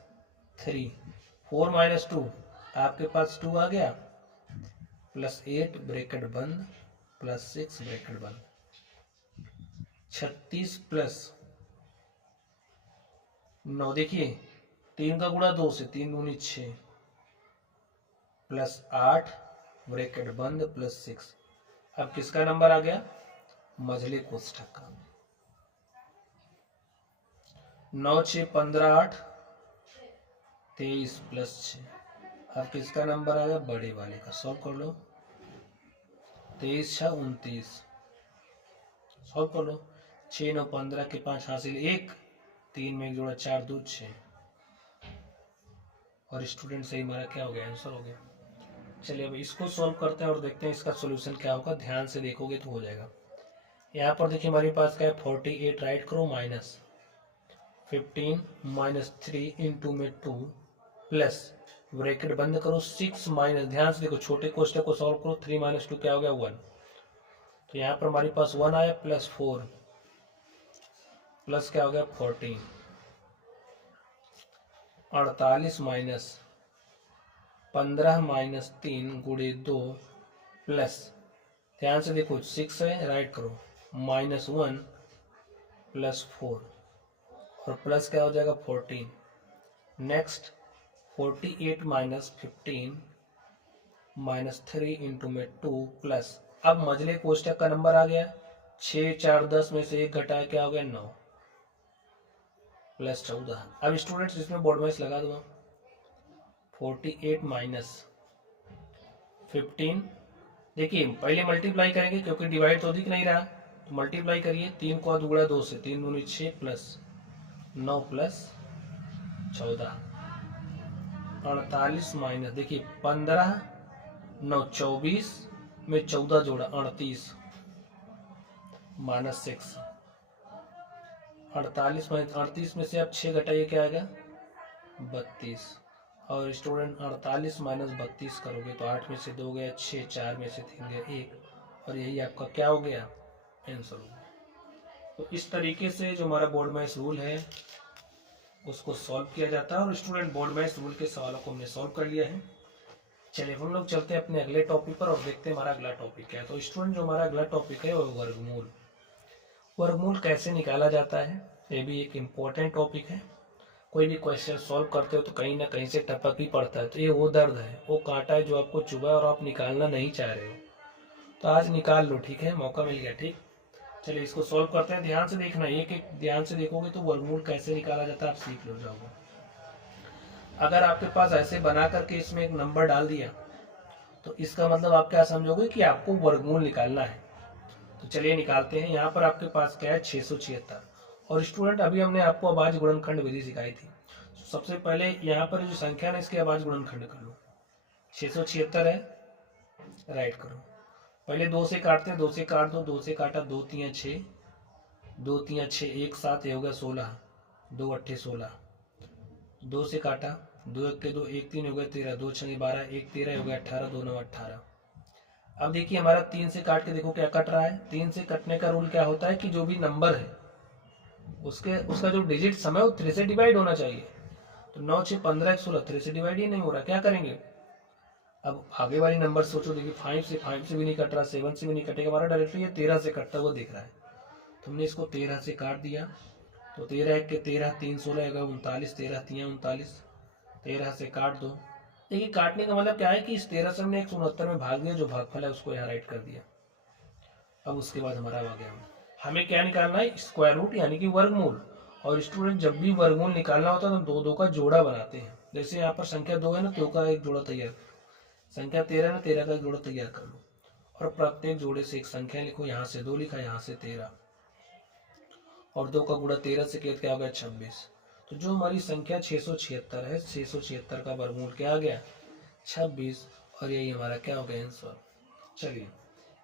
3, 4 - 2, आपके पास 2 आ गया, प्लस 8 ब्रैकेट बंद, प्लस 6 ब्रैकेट बंद, 36 प्लस 9, देखिए 3 का गुणा 2 से, 3 दूनी 6, प्लस 8 ब्रैकेट बंद, प्लस 6। अब किसका नंबर आ गया, मझले कोष्ठक का। 9 6 15 8 23 प्लस 6, अब किसका नंबर आ गया, बड़े वाले का, सॉल्व कर लो। 23 6 29, सॉल्व कर लो। 6 9 15 के 5 हासिल 1, 3 में 1 जोड़ा 4 2 6, और स्टूडेंट सही हमारा क्या हो गया, आंसर हो गया। चलिए अब इसको सॉल्व करते हैं और देखते हैं इसका सॉल्यूशन क्या होगा, ध्यान से देखोगे तो हो जाएगा। यहाँ पर देखिए हमारे पास क्या है 48, राइट करो, -15 - 3 इंटू में 2, प्लस ब्रैकेट बंद करो 6 माइनस, ध्यान से देखो छोटे कोष्ठक को सॉल्व करो, 3 - 2 क्या हो गया 1, तो यहाँ पर हमारे पास 1 आया, प्लस 4 प्लस क्या हो गया 14, 48 माइनस 15 - 3 गुणे 2, प्लस ध्यान से देखो 6 है, राइट करो, -1 प्लस 4, और प्लस क्या हो जाएगा 14, नेक्स्ट 48 - 15 -3 इंटू में 2 प्लस, अब मझले कोष्टक का नंबर आ गया 6 4 10 में से 1 घटाया क्या हो गया 9 प्लस 14। अब स्टूडेंट्स इसमें बोर्ड में लगा दूंगा 48 माइनस 15। देखिए पहले मल्टीप्लाई करेंगे क्योंकि डिवाइड तो दिख नहीं रहा, तो मल्टीप्लाई करिए 3 को दुगुड़ा 2 से 3 दूनी 6 प्लस 9 प्लस 14 48 माइनस देखिए 15 9 24 में 14 जोड़ा 38 माइनस 6। 48 माइनस 38 में से आप 6 घटाइए क्या आएगा 32। और स्टूडेंट 48 माइनस 32 करोगे तो 8 में से 2 गया 6, 4 में से 3 गया 1, और यही आपका क्या हो गया आंसर हो गया। तो इस तरीके से जो हमारा बोर्ड मैथ्स रूल है उसको सॉल्व किया जाता है, और स्टूडेंट बोर्ड मैथ्स रूल के सवालों को हमने सॉल्व कर लिया है। चलिए हम लोग चलते हैं अपने अगले टॉपिक पर और देखते हैं हमारा अगला टॉपिक क्या है। तो स्टूडेंट जो हमारा अगला टॉपिक है वो वर्गमूल। वर्गमूल कैसे निकाला जाता है, ये भी एक इम्पोर्टेंट टॉपिक है। कोई भी क्वेश्चन सॉल्व करते हो तो कहीं ना कहीं से टपक ही पड़ता है, तो ये वो दर्द है, वो कांटा है जो आपको चुभा और आप निकालना नहीं चाह रहे हो, तो आज निकाल लो, ठीक है, मौका मिल गया। ठीक, चलिए इसको सॉल्व करते हैं। ध्यान से देखना, एक एक ध्यान से देखोगे तो वर्गमूल कैसे निकाला जाता है आप सीख लो जाओगे। अगर आपके पास ऐसे बना करके इसमें एक नंबर डाल दिया तो इसका मतलब आप क्या समझोगे कि आपको वर्गमूल निकालना है। तो चलिए निकालते हैं। यहाँ पर आपके पास क्या है 676। और स्टूडेंट अभी हमने आपको अभाज्य गुणनखंड विधि सिखाई थी। सबसे पहले यहाँ पर जो संख्या है इसके अभाज्य गुणनखंड कर लो। 676 है, राइट करो। पहले 2 से काटते हैं, 2 से काट दो, 2 से काटा 2 3 6, 2 3 6 1 7 हो गया 16, 2 8 16, 2 से काटा 2 1 2 1 3 हो गया 13, 2 6 12 1 13 हो गया 18, 2 9 18। अब देखिए हमारा 3 से काट के देखो क्या कट रहा है। 3 से कटने का रूल क्या होता है कि जो भी नंबर है उसका जो डिजिट समय वो 3 से डिवाइड होना चाहिए। तो 9 6 15 16 3 से डिवाइड ही नहीं हो रहा, क्या करेंगे। अब आगे वाली नंबर सोचो, देखिए 5 से भी नहीं कट रहा, 7 से भी नहीं कटेगा, हमारा डायरेक्टली ये 13 से कटता हुआ दिख रहा है। तो हमने इसको 13 से काट दिया, तो 13 1 के 13 3 16 39, 13 3 39, 13 से काट दो। देखिए काटने का मतलब क्या है कि इस 13 से हमने 169 में भाग दिया, जो भागफल है उसको यहाँ राइट कर दिया। अब उसके बाद हमारा आ गया, हमें क्या निकालना है स्क्वायर रूट यानी कि वर्गमूल। और स्टूडेंट जब भी वर्गमूल निकालना होता है तो 2 2 का जोड़ा बनाते हैं। जैसे यहाँ पर संख्या 2 है ना, 2 का एक जोड़ा तैयार करो। संख्या 13 है ना, 13 का एक जोड़ा तैयार कर लो, और प्रत्येक जोड़े से एक संख्या लिखो। यहाँ से 2 लिखा, यहाँ से 13, और 2 का गुणा 13 से क्या हो गया 26। तो जो हमारी संख्या 676 है, 676 का वर्गमूल क्या आ गया 26, और यही हमारा क्या हो गया आंसर। चलिए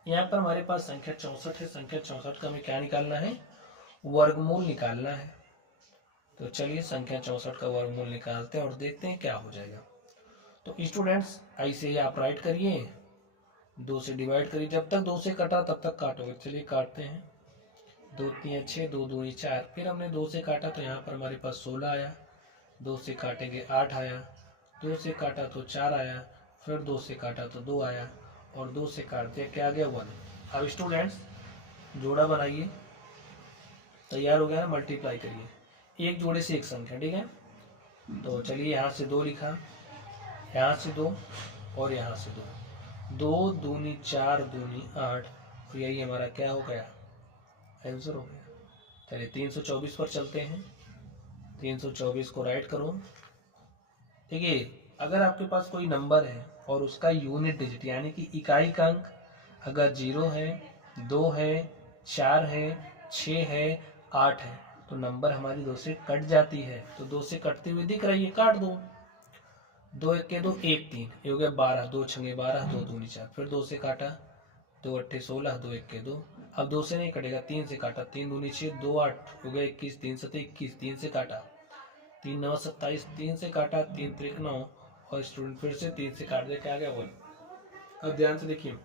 यहाँ पर हमारे पास संख्या 64 है। संख्या 64 का हमें क्या निकालना है वर्गमूल निकालना है। तो चलिए संख्या 64 का वर्गमूल निकालते हैं और देखते हैं क्या हो जाएगा। तो स्टूडेंट्स ऐसे ही आप राइट करिए, 2 से डिवाइड करिए, जब तक 2 से कटा तब तक काटोगे। चलिए काटते हैं, 2 3 6 2 2 4, फिर हमने 2 से काटा तो यहाँ पर हमारे पास 16 आया, 2 से काटेंगे 8 आया, 2 से काटा तो 4 आया, फिर 2 से काटा तो 2 आया, और 2 से काट दिया क्या आ गया 1। अब स्टूडेंट्स जोड़ा बनाइए, तैयार हो गया ना, मल्टीप्लाई करिए, एक जोड़े से एक संख्या, ठीक है। तो चलिए यहाँ से 2 लिखा, यहाँ से 2, और यहाँ से 2, 2 दूनी 4 दूनी 8, और यही हमारा क्या हो गया आंसर हो गया। चलिए 324 पर चलते हैं। 324 को राइट करो। देखिए अगर आपके पास कोई नंबर है और उसका यूनिट डिजिट यानी कि इकाई का अंक अगर 0 है, 2 है, 4 है, 6 है, 8 है, तो नंबर हमारी 2 से कट जाती है। तो 2 से कटती हुई दिख रही है, काट दो। 2 1 के 2 1 3, ये हो गया 12, 2 6 12, 2 दूनी 4, फिर 2 से काटा, 2 8 16, 2 1 के 2, अब 2 से नहीं कटेगा, 3 से काटा, 3 दूनी 6, 2 8 हो गया 21, 3 7 21, 3 से काटा, 3 9 27, 3 से काटा, 3 3 9, और स्टूडेंट फिर से 3 से काट दे, क्या आ गया 1। अब ध्यान से देखिए,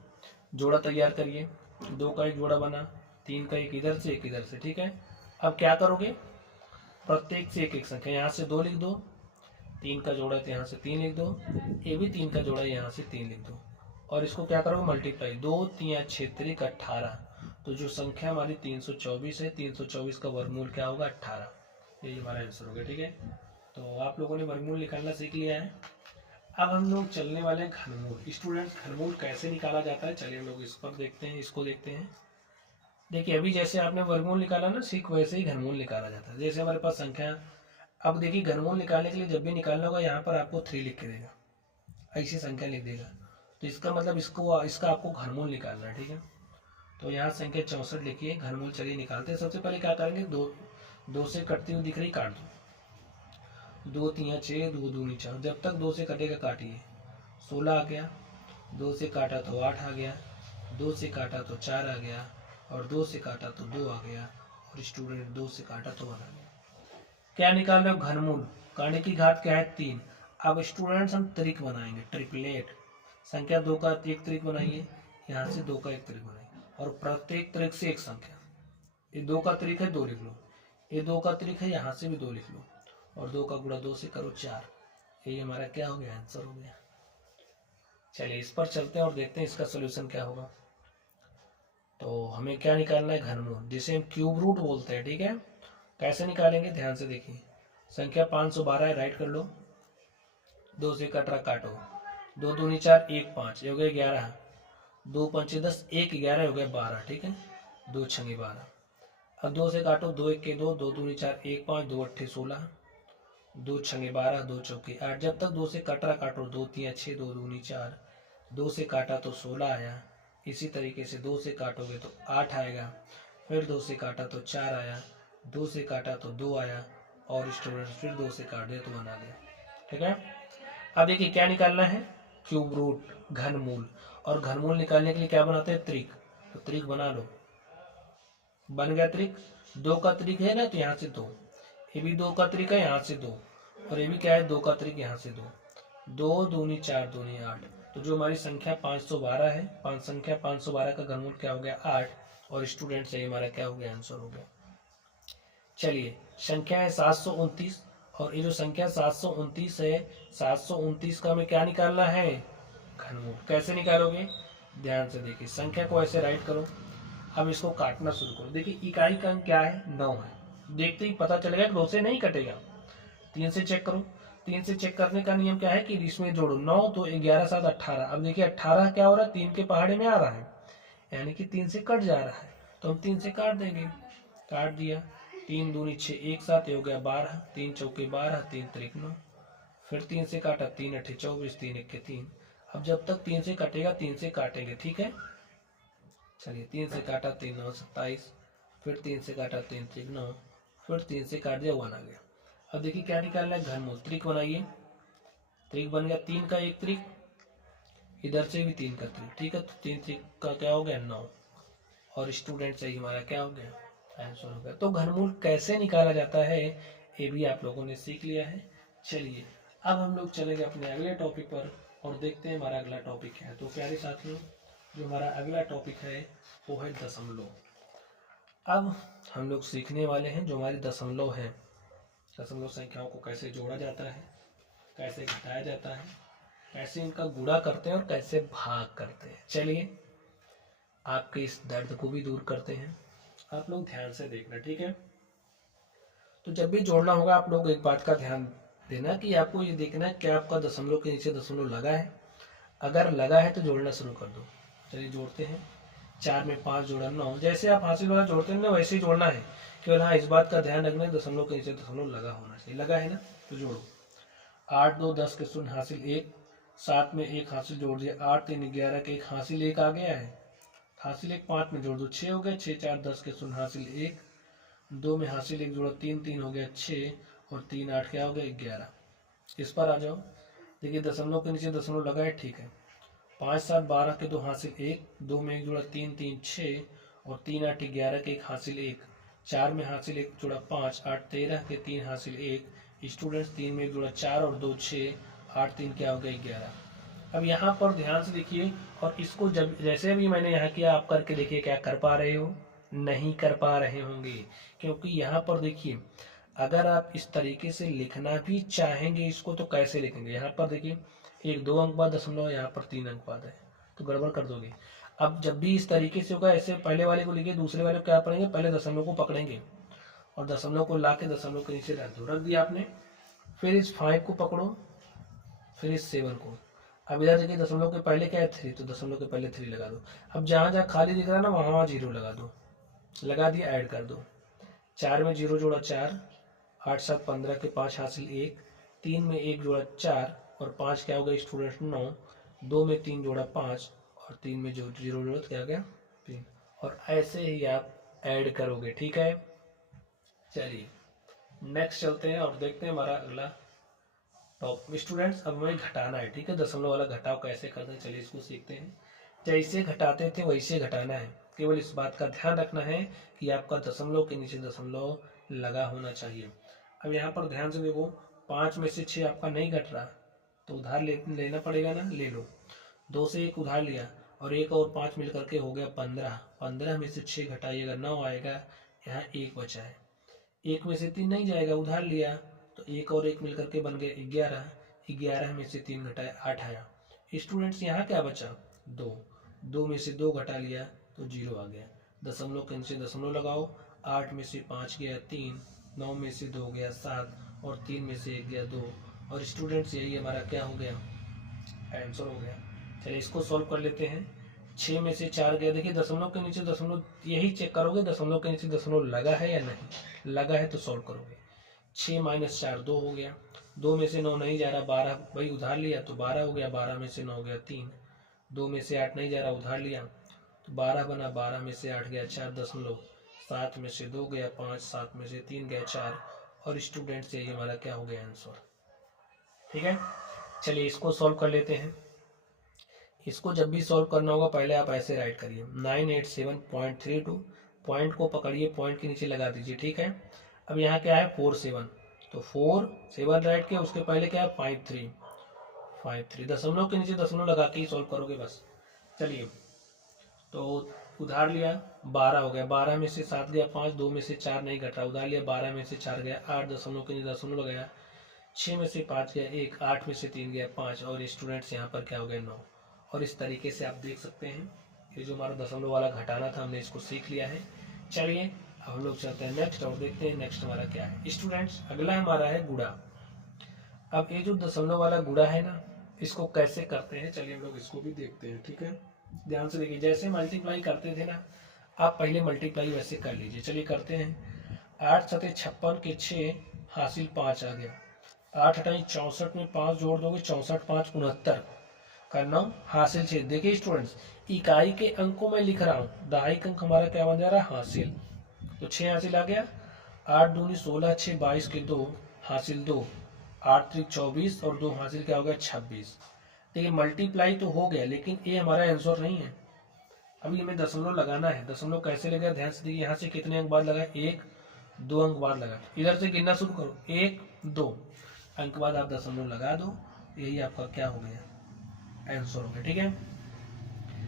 जोड़ा तैयार करिए, 2 का एक जोड़ा बना, 3 का एक इधर से एक इधर से, ठीक है। अब क्या करोगे, प्रत्येक से एक एक संख्या, यहाँ से 2 लिख दो, 3 का जोड़ा तो यहाँ से 3 लिख दो, ये भी 3 का जोड़ा यहाँ से 3 लिख दो, और इसको क्या करोगे मल्टीप्लाई, 2 3 6 3 18। तो जो संख्या हमारी 324 है, 324 का वर्गमूल क्या होगा 18, यही हमारा आंसर होगा, ठीक है। तो आप लोगों ने वर्गमूल निकालना सीख लिया है। अब हम लोग चलने वाले हैं घनमूल। स्टूडेंट्स, घनमूल कैसे निकाला जाता है, चलिए हम लोग इस पर देखते हैं, इसको देखते हैं। देखिए अभी जैसे आपने वर्गमूल निकाला ना, ठीक वैसे ही घनमूल निकाला जाता है। जैसे हमारे पास संख्या, अब देखिए घनमूल निकालने के लिए जब भी निकालना होगा यहाँ पर आपको 3 लिख के देगा, ऐसी संख्या लिख देगा। तो इसका मतलब इसका आपको घनमूल निकालना है, ठीक है। तो यहाँ संख्या 64 लिखिए, घनमूल चलिए निकालते हैं। सबसे पहले क्या करेंगे, दो से कटती हुई दिख रही, काट दो। 2 3 6, 2 दूनी 4, जब तक 2 से कटेगा काटिए। 16 आ गया, 2 से काटा तो 8 आ गया, 2 से काटा तो 4 आ गया, और 2 से काटा तो 2 आ गया, और स्टूडेंट 2 से काटा तो 1 आ गया। क्या निकाल रहे हो, घनमूल। कांडे की घात क्या है, 3। अब स्टूडेंट्स हम त्रिक बनाएंगे, ट्रिपलेट। संख्या 2 का एक त्रिक बनाइए, यहाँ से 2 का एक त्रिक बनाइए, और प्रत्येक त्रिक से एक संख्या। ये 2 का त्रिक है, 2 लिख लो। ये 2 का त्रिक है, यहाँ से भी 2 लिख लो, और 2 का गुणा 2 से करो 4। ये हमारा क्या हो गया, आंसर हो गया। चलिए इस पर चलते हैं और देखते हैं इसका सोल्यूशन क्या होगा। तो हमें क्या निकालना है, घनमूल, जिसे हम क्यूब रूट बोलते हैं, ठीक है। कैसे निकालेंगे, ध्यान से देखिए। संख्या 512 है, राइट कर लो। 2 से कट रहा, काटो। 2 दूनी 4, 1 5, ये हो गया 11। 2 पंचे 10, 1 11 हो गया 12, ठीक है। 2 छंगे 12। अब 2 से काटो, 2 1 के 2, 2 दूनी 4, 1 5, 2 अट्ठे 16, 2 छंगे 12, 2 चौके 8। जब तक 2 से कट रहा काटो, 2 3 6, 2 दूनी 4, 2 से काटा तो 16 आया। इसी तरीके से 2 से काटोगे तो 8 आएगा, फिर 2 से काटा तो 4 आया, 2 से काटा तो 2 आया, और स्टूडेंट फिर 2 से काट दिया तो 1 आ गया, ठीक है। अब देखिए क्या निकालना है, क्यूब रूट, घनमूल। और घनमूल निकालने के लिए क्या बनाते हैं, त्रिक। तो त्रिक बना लो, बन गया त्रिक। 2 का त्रिक है ना, तो यहाँ से 2, ये भी 2 का त्रिक है, यहाँ से 2, और ये भी क्या है, 2 का त्रिक, यहाँ से 2। 2 दूनी 4, दूनी 8। तो जो हमारी संख्या 512 है, संख्या 512 का घनमूल क्या हो गया, 8, और स्टूडेंट से हमारा क्या हो गया, आंसर हो गया। चलिए संख्या है 729, और ये जो संख्या 729 है, 729 का हमें क्या निकालना है, घनमूल। कैसे निकालोगे, ध्यान से देखिए। संख्या को ऐसे राइट करो, अब इसको काटना शुरू करो। देखिए इकाई का अंक क्या है, 9 है। देखते ही पता चलेगा कि 2 से नहीं कटेगा। 3 से चेक करो। 3 से चेक करने का नियम क्या है कि इसमें जोड़ो 9, तो 11 7 18। अब देखिए 18 क्या हो रहा है, 3 के पहाड़े में आ रहा है, यानी कि 3 से कट जा रहा है, तो हम 3 से काट देंगे। काट दिया, 3 दूनी 6, 1 7, हो गया 12, 3 चौके 12, 3 त्रिक 9। फिर 3 से काटा, 3 अट्ठे 24, 3 1 3। अब जब तक 3 से कटेगा 3 से काटेंगे, ठीक है। चलिए 3 से काटा, 3 9 27, फिर 3 से काटा, 3 3 9, फिर 3 से काट दिया, 1 आ गया। अब देखिए क्या निकालना है, घनमूल। त्रिक बनाइए, त्रिक बन गया, 3 का एक त्रिक, इधर से भी 3 का त्रिक, ठीक है। तो 3 त्रिक का क्या हो गया, 9, और स्टूडेंट सही हमारा क्या हो गया, आंसर हो गया। तो घनमूल कैसे निकाला जाता है, ये भी आप लोगों ने सीख लिया है। चलिए अब हम लोग चलेंगे अपने अगले टॉपिक पर, और देखते हैं हमारा अगला टॉपिक क्या है। तो प्यारे साथियों, जो हमारा अगला टॉपिक है वो है दशमलव। अब हम लोग सीखने वाले हैं जो हमारी दशमलव है, दशमलव संख्याओं को कैसे जोड़ा जाता है, कैसे घटाया जाता है, कैसे इनका गुणा करते हैं, और कैसे भाग करते हैं। चलिए आपके इस दर्द को भी दूर करते हैं, आप लोग ध्यान से देखना, ठीक है। तो जब भी जोड़ना होगा आप लोग एक बात का ध्यान देना कि आपको ये देखना है कि आपका दशमलव के नीचे दशमलव लगा है। अगर लगा है तो जोड़ना शुरू कर दो। चलिए जोड़ते हैं। 4 में 5 जोड़ा 9, जैसे आप हासिल वाला जोड़ते हैं ना वैसे ही जोड़ना है। केवल हाँ इस बात का ध्यान रखना है दशमलव के नीचे दशमलव लगा होना चाहिए। लगा है ना, तो जोड़ो। 8 2 10 के शून्य हासिल 1, 7 में 1 हासिल जोड़ दिया, 8 3 11 के 1 हासिल 1 आ गया है, हासिल 1 5 में जोड़ दो 6 हो गया, 6 4 10 के शून्य हासिल 1, 2 में हासिल 1 जोड़ा 3 3 हो गया 6, और 3 8 क्या हो गया 11। इस पर आ जाओ। देखिए दशमलव के नीचे दशमलव लगा है, ठीक है। 5 7 12 के 2 हासिल 1, 2 में 1 जोड़ा 3 3 6, और 3 8 11 के 1 हासिल 1, 4 में हासिल 1 जोड़ा 5, 8 13 के 3 हासिल 1, स्टूडेंट्स 3 में 1 जोड़ा 4 और 2 6, 8 3 क्या हो गया 11। अब यहाँ पर ध्यान से देखिए, और इसको जब जैसे भी मैंने यहाँ किया आप करके देखिए क्या कर पा रहे हो, नहीं कर पा रहे होंगे, क्योंकि यहाँ पर देखिए अगर आप इस तरीके से लिखना भी चाहेंगे इसको तो कैसे लिखेंगे। यहाँ पर देखिए 1 2 अंक बाद दशमलव, यहाँ पर 3 अंक बाद है, तो गड़बड़ कर दोगे। अब जब भी इस तरीके से होगा ऐसे पहले वाले को लिखिए, दूसरे वाले को क्या पढ़ेंगे, पहले दशमलव को पकड़ेंगे और दशमलव को ला के दशमलव के नीचे रख दो, रख दिया आपने। फिर इस 5 को पकड़ो, फिर इस 7 को। अब इधर देखिए दशमलव के पहले क्या है 3, तो दशमलव के पहले 3 लगा दो। अब जहाँ जहाँ खाली दिख रहा है ना वहाँ वहाँ 0 लगा दो, लगा दिया, ऐड कर दो। 4 में 0 जोड़ा 4, 8 7 15 के 5 हासिल 1, 3 में 1 जोड़ा 4 और 5 क्या हो गया स्टूडेंट 9, 2 में 3 जोड़ा 5 और 3 में जो 0 जोड़ा क्या हो गया 3। और ऐसे ही आप ऐड करोगे, ठीक है। चलिए नेक्स्ट चलते हैं और देखते हैं हमारा अगला टॉप स्टूडेंट्स। अब हमें घटाना है, ठीक है। दशमलव वाला घटाव कैसे करते हैं चलिए इसको सीखते हैं। जैसे घटाते थे वैसे घटाना है, केवल इस बात का ध्यान रखना है कि आपका दशमलव के नीचे दशमलव लगा होना चाहिए। अब यहाँ पर ध्यान से देखो, 5 में से 6 आपका नहीं घट रहा तो उधार लेना पड़ेगा ना, ले लो। 2 से 1 उधार लिया और 1 और 5 मिल करके हो गया 15। 15 में से 6 घटाइएगा 9 आएगा, यहाँ 1 बचा है। 1 में से 3 नहीं जाएगा, उधार लिया तो 1 और 1 मिलकर के बन गए 11। 11 में से 3 घटाए 8 आया। स्टूडेंट्स यहाँ क्या बचा 2। 2 में से 2 घटा लिया तो 0 आ गया। दशमलव के नीचे दशमलव लगाओ। 8 में से 5 गया 3, 9 में से 2 गया 7 और 3 में से 1 गया 2। और स्टूडेंट्स यही हमारा क्या हो गया आंसर हो गया। चलिए इसको सॉल्व कर लेते हैं। 6 में से 4 गया, देखिए दशमलव के नीचे दशमलव यही चेक करोगे दशमलव के नीचे दशमलव लगा है या नहीं, लगा है तो सॉल्व करोगे। 6 माइनस 4 2 हो गया। 2 में से 9 नहीं जा रहा, 12 भाई उधार लिया तो 12 हो गया। 12 में से 9 गया 3। 2 में से 8 नहीं जा रहा, उधार लिया तो 12 बना। 12 में से 8 गया 4 दशमलव। 7 में से 2 गया 5, 7 में से 3 गया 4। और स्टूडेंट्स यही हमारा क्या हो गया आंसर, ठीक है। चलिए इसको सॉल्व कर लेते हैं। इसको जब भी सॉल्व करना होगा पहले आप ऐसे राइट करिए 987.32, पॉइंट को पकड़िए, पॉइंट के नीचे लगा दीजिए, ठीक है। अब यहाँ क्या है 47, तो 4 7 राइट के उसके पहले क्या है 53 दशमलव के नीचे दशमलव लगा के ही सॉल्व करोगे बस। चलिए तो उधार लिया 12 हो गया। 12 में से 7 गया 5, 2 में से 4 नहीं घटा, उधार लिया 12 में से 4 गया 8, दशमलव के नीचे दशमलव लगाया। 6 में से 5 गया 1, 8 में से 3 गया 5 और स्टूडेंट्स यहाँ पर क्या हो गया 9। और इस तरीके से आप देख सकते हैं ये जो हमारा दशमलव वाला घटाना था हमने इसको सीख लिया है। चलिए अब हम लोग चलते हैं नेक्स्ट और देखते हैं नेक्स्ट हमारा क्या है। स्टूडेंट्स अगला हमारा है गुणा। अब ये जो दशमलव वाला गुणा है ना, इसको कैसे करते हैं चलिए हम लोग इसको भी देखते हैं, ठीक है। ध्यान से देखिए, जैसे मल्टीप्लाई करते थे ना, आप पहले मल्टीप्लाई वैसे कर लीजिए। चलिए करते हैं। 8 सते 56 के 6 हासिल 5 आ गया। 8 हटाई 64 में 5 जोड़ दोगे 64 5 69 करना हासिल 6। देखिए स्टूडेंट्स इकाई के अंक को मैं लिख रहा हूँ, दहाई अंक हमारा क्या बन जा रहा है हासिल, तो 6 हासिल आ गया। 8 दूनी 16, 6 22 के 2 हासिल 2, 8 त्रिक 24 और 2 हासिल क्या हो गया 26। देखिए मल्टीप्लाई तो हो गया लेकिन ये हमारा आंसर नहीं है। अभी हमें दशमलव लगाना है। दशमलव कैसे लगेगा ध्यान से देखिए, यहाँ से कितने अंक बाद लगा 1 2 अंक बाद लगा, इधर से गिनना शुरू करो 1 2 अंक बाद आप दशमलव लगा दो, यही आपका क्या हो गया आंसर हो गया, ठीक है।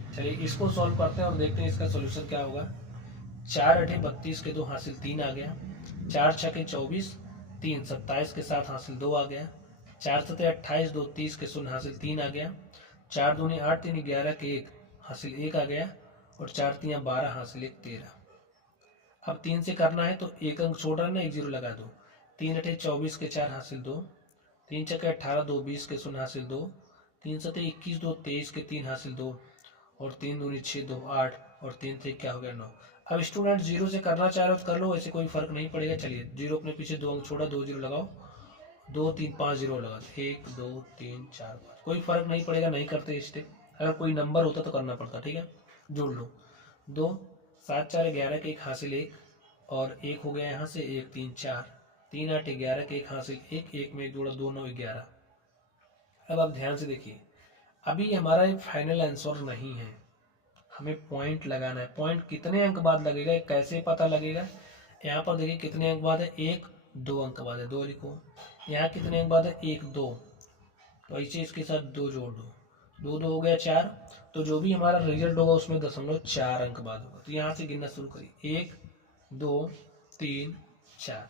चलिए इसको सॉल्व करते हैं और देखते हैं इसका सोल्यूशन क्या होगा। 4 8 32 के 2 हासिल 3 आ गया। 4 6 के 24, 3 27 के 7 हासिल 2 आ गया। 4 7 28, 2 30 के 0 हासिल 3 आ गया। 4 दूनी 8 3 11 के 1 हासिल 1 आ गया और 4 3 12 हासिल 1 13। अब 3 से करना है तो एक अंक छोड़ रहा ना, 1 0 लगा दो। 3 8 24 के 4 हासिल 2, 3 6 18 2 20 के 0 हासिल 2, 3 7 21 2 23 के 3 हासिल 2 और 3 दूनी 6 2 8 और 3 से क्या हो गया 9। अब स्टूडेंट 0 से करना चाह रहे हो तो कर लो, वैसे कोई फर्क नहीं पड़ेगा। चलिए 0 अपने पीछे 2 अंक छोड़ा, 2 0 लगाओ, 2 3 5 0 लगा, 1 2 3 4 5, कोई फर्क नहीं पड़ेगा, नहीं करते स्टेप। अगर कोई नंबर होता तो करना पड़ता, ठीक है। जोड़ लो 2 7 4 11 के 1 हासिल 1 और 1 हो गया यहाँ से 1 3 4, 3 8 11 के 1 हासिल 1, 1 में 1 जोड़ा 2 9 11। अब आप ध्यान से देखिए, अभी हमारा एक फाइनल आंसर नहीं है, हमें पॉइंट लगाना है। पॉइंट कितने अंक बाद लगेगा कैसे पता लगेगा, यहाँ पर देखिए कितने अंक बाद है 1 2 अंक बाद है 2 लिखो। यहाँ कितने अंक बाद है 1 2, तो ऐसे इसके साथ 2 जोड़ दो, 2 2 हो गया 4। तो जो भी हमारा रिजल्ट होगा उसमें 0.4 अंक बाद होगा। तो यहाँ से गिनना शुरू करिए 1 2 3 4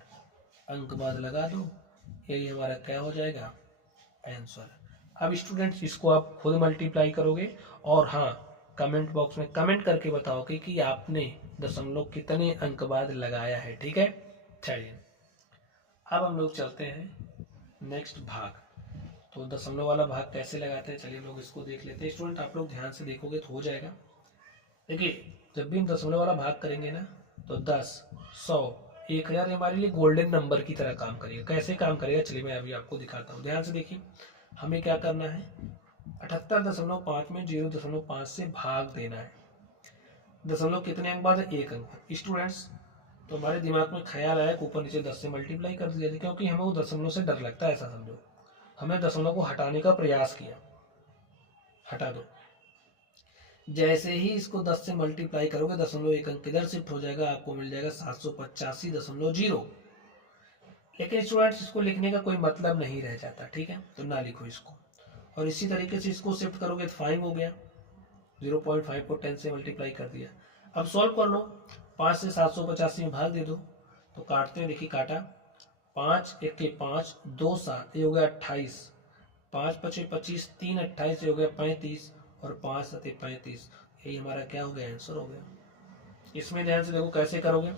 अंक बाद लगा दो, यही हमारा क्या हो जाएगा आंसर। अब स्टूडेंट्स इसको आप खुद मल्टीप्लाई करोगे और हाँ कमेंट बॉक्स में कमेंट करके बताओगे कि आपने दशमलव कितने अंक बाद लगाया है, ठीक है। चलिए अब हम लोग चलते हैं नेक्स्ट भाग। तो दशमलव वाला भाग कैसे लगाते हैं, चलिए लोग इसको देख लेते हैं। स्टूडेंट आप लोग ध्यान से देखोगे तो हो जाएगा। देखिए जब भी हम दशमलव वाला भाग करेंगे ना तो 10, 100, 1000 हमारे लिए गोल्डन नंबर की तरह काम करेगा। कैसे काम करेगा चलिए मैं अभी आपको दिखाता हूँ। ध्यान से देखिए, हमें क्या करना है, 78.5 में 0.5 से भाग देना है। दशमलव कितने अंक बाद है, 1 अंक। स्टूडेंट्स तो हमारे दिमाग में ख्याल आया कि ऊपर नीचे 10 से मल्टीप्लाई कर दिया जाए, क्योंकि हमें वो दशमलव से डर लगता है। ऐसा समझो, हमने दशमलव को हटाने का प्रयास किया, हटा दो। जैसे ही इसको 10 से मल्टीप्लाई करोगे दशमलव 1 अंक किधर शिफ्ट हो जाएगा, आपको मिल जाएगा 785.0। लेकिन स्टूडेंट्स इसको लिखने का कोई मतलब नहीं रह जाता, ठीक है, तो ना लिखो इसको। और इसी तरीके से इसको शिफ्ट करोगे तो 5 हो गया, 0.5 को 10 से मल्टीप्लाई कर दिया। अब सॉल्व कर लो, 5 से 785 में भाग दे दो, तो काटते हैं। देखिए काटा, 5 1 5, 2 7, ये हो गया 28, 5 5 25, 3 28, ये हो गया 35, और 5 7 35। यही हमारा क्या हो गया, आंसर हो गया। इसमें ध्यान से देखो कैसे करोगे।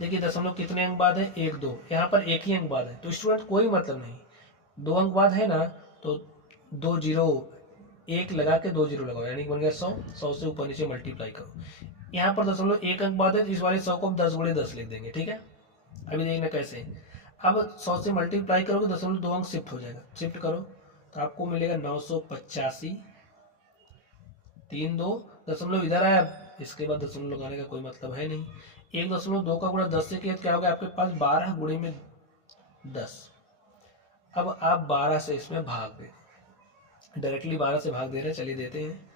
देखिए दशमलव कितने अंक बाद है, 1 2, यहाँ पर एक ही अंक बाद है, तो स्टूडेंट कोई मतलब नहीं, 2 अंक बाद है ना, तो 2 0 1 लगा के 2 0 लगाओ, यानी बन गया 100। 100 से ऊपर नीचे मल्टीप्लाई करो। यहाँ पर दशमलव 1 अंक बाद है, इस वाले 100 को हम 10 × 10 लिख देंगे, ठीक है। अभी देखना कैसे, अब 100 से मल्टीप्लाई करोगे दशमलव 2 अंक शिफ्ट हो जाएगा, शिफ्ट करो तो आपको मिलेगा 985। 3 2 दशमलव इधर आया, इसके बाद दशमलव लगाने का कोई मतलब है नहीं। 1.2 का गुणा 10 से किया क्या होगा, आपके पास 12 गुणे में 10। अब आप 12 से इसमें भाग दे, डायरेक्टली 12 से भाग दे रहे हैं, चलिए देते हैं।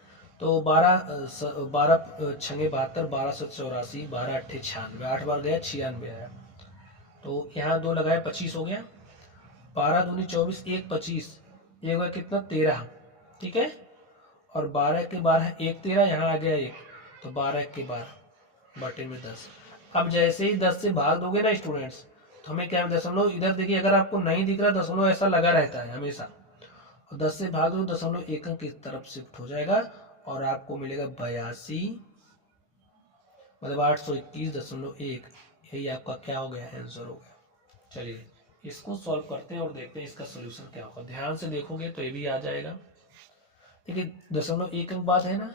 तो 12 छंगे 72, 12 7 84, 12 8 96, 8 बार गया 96 आया। तो यहाँ 2 लगाए 25 हो गया, 12 दूनी 24, 1 25, ये हुआ कितना 13, ठीक है। और 12 के 12 1 13, यहाँ आ गया 1, तो 12 के 12 बटे में 10। अब जैसे ही 10 से भाग दोगे ना स्टूडेंट्स, तो हमें क्या दशमलव इधर देखिए, अगर आपको नहीं दिख रहा दशमलव ऐसा लगा रहता है हमेशा, और 10 से भाग दो दशमलव 1 अंक की तरफ शिफ्ट हो जाएगा, और आपको मिलेगा 82, मतलब 821.1। यही आपका क्या हो गया, आंसर हो गया। चलिए इसको सॉल्व करते हैं और देखते हैं इसका सोल्यूशन क्या होगा। ध्यान से देखोगे तो ये भी आ जाएगा। देखिए दशमलव 1 अंक बाद है ना,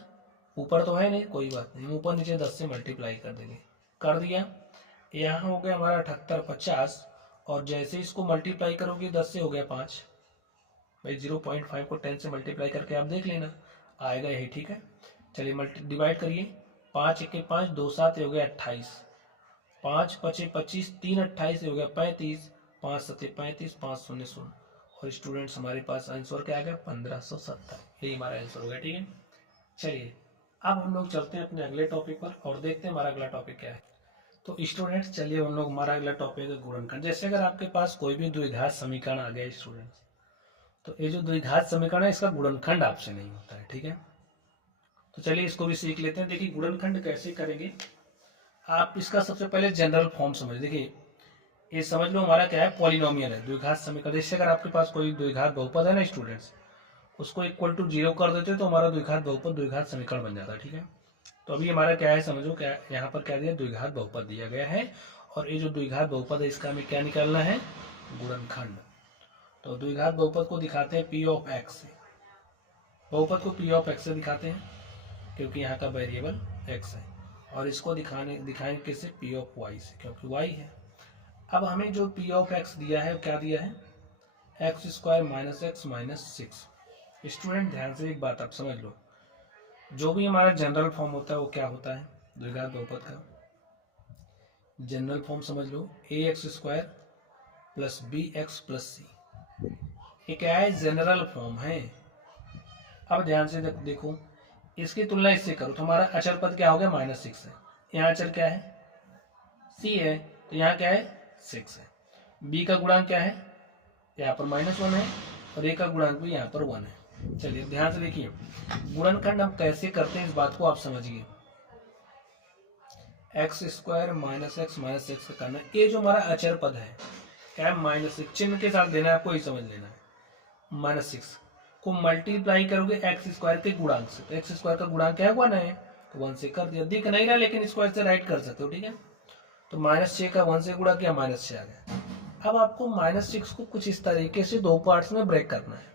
ऊपर तो है नहीं, कोई बात नहीं, ऊपर नीचे 10 से मल्टीप्लाई कर देंगे, कर दिया। यहाँ हो गया हमारा 78 50, और जैसे इसको मल्टीप्लाई करोगे 10 से हो गया 5, भाई 0.5 को 10 से मल्टीप्लाई करके आप देख लेना, आएगा यही, ठीक है। चलिए डिवाइड करिए, 5 1 5, 2 7, हो गया 28, 5 5 25, 3 28, हो गया 35, 5 7 35, 5 0 0। और स्टूडेंट्स हमारे पास आंसर क्या आ गया, 1570। यही हमारा आंसर हो गया, ठीक है। चलिए अब हम लोग चलते हैं अपने अगले टॉपिक पर और देखते हैं हमारा अगला टॉपिक क्या है। तो स्टूडेंट्स चलिए हम लोग, हमारा अगला टॉपिक है गुणनखंड। जैसे अगर आपके पास कोई भी द्विघात समीकरण आ गया स्टूडेंट्स, तो ये जो द्विघात समीकरण है इसका गुणनखंड आपसे नहीं होता है, ठीक है। तो चलिए इसको भी सीख लेते हैं। देखिए गुणनखंड कैसे करेंगे, आप इसका सबसे पहले जनरल फॉर्म समझ। देखिए ये समझ लो हमारा क्या है, पॉलिनोमियल है, द्विघात समीकरण। जैसे अगर आपके पास कोई द्विघात बहुपद है ना स्टूडेंट्स, उसको इक्वल टू 0 कर देते तो हमारा द्विघात बहुपद द्विघात समीकरण बन जाता है, ठीक है। तो अभी हमारा क्या है समझो, क्या यहाँ पर क्या दिया, द्विघात बहुपद दिया गया है, और ये जो द्विघात बहुपद है इसका हमें क्या निकालना है, गुणनखंड। तो द्विघात बहुपद को दिखाते हैं P ऑफ x से, बहुपद को P ऑफ x से दिखाते हैं क्योंकि यहाँ का वेरिएबल x है, और इसको दिखाएंगे किससे, P ऑफ y से, क्योंकि y है। अब हमें जो P ऑफ x दिया है क्या दिया है, x² - x - 6। स्टूडेंट ध्यान से एक बात आप समझ लो, जो भी हमारा जनरल फॉर्म होता है वो क्या होता है, द्विघात बहुपद का जनरल फॉर्म समझ लो, ax² + bx + c। ये क्या है, जनरल फॉर्म है। अब ध्यान से देखो, इसकी तुलना इससे करो तो हमारा अचर पद क्या हो गया, -6 है। यहाँ अचर क्या है, c है, तो यहाँ क्या है, 6 है। b का गुणांक क्या है, यहाँ पर -1 है, और a का गुणांक भी यहाँ पर 1 है। चलिए ध्यान से देखिए, गुणनखंड हम कैसे करते हैं इस बात को आप समझिए। x² - x - 6 का करना, ये जो हमारा अचर पद है क्या है, -6 चिन्ह के साथ देना है आपको, ही समझ लेना है। -6 को मल्टीप्लाई करोगे x² के गुणांक से, तो x² का गुणांक क्या है, 1 है, तो 1 से कर दिया। दिख नहीं रहा लेकिन इसको ऐसे राइट कर सकते हो, ठीक है। तो -6 का 1 से गुणा किया, -6 आ गया। अब आपको -6 को कुछ इस तरीके से 2 पार्ट्स में ब्रेक करना है।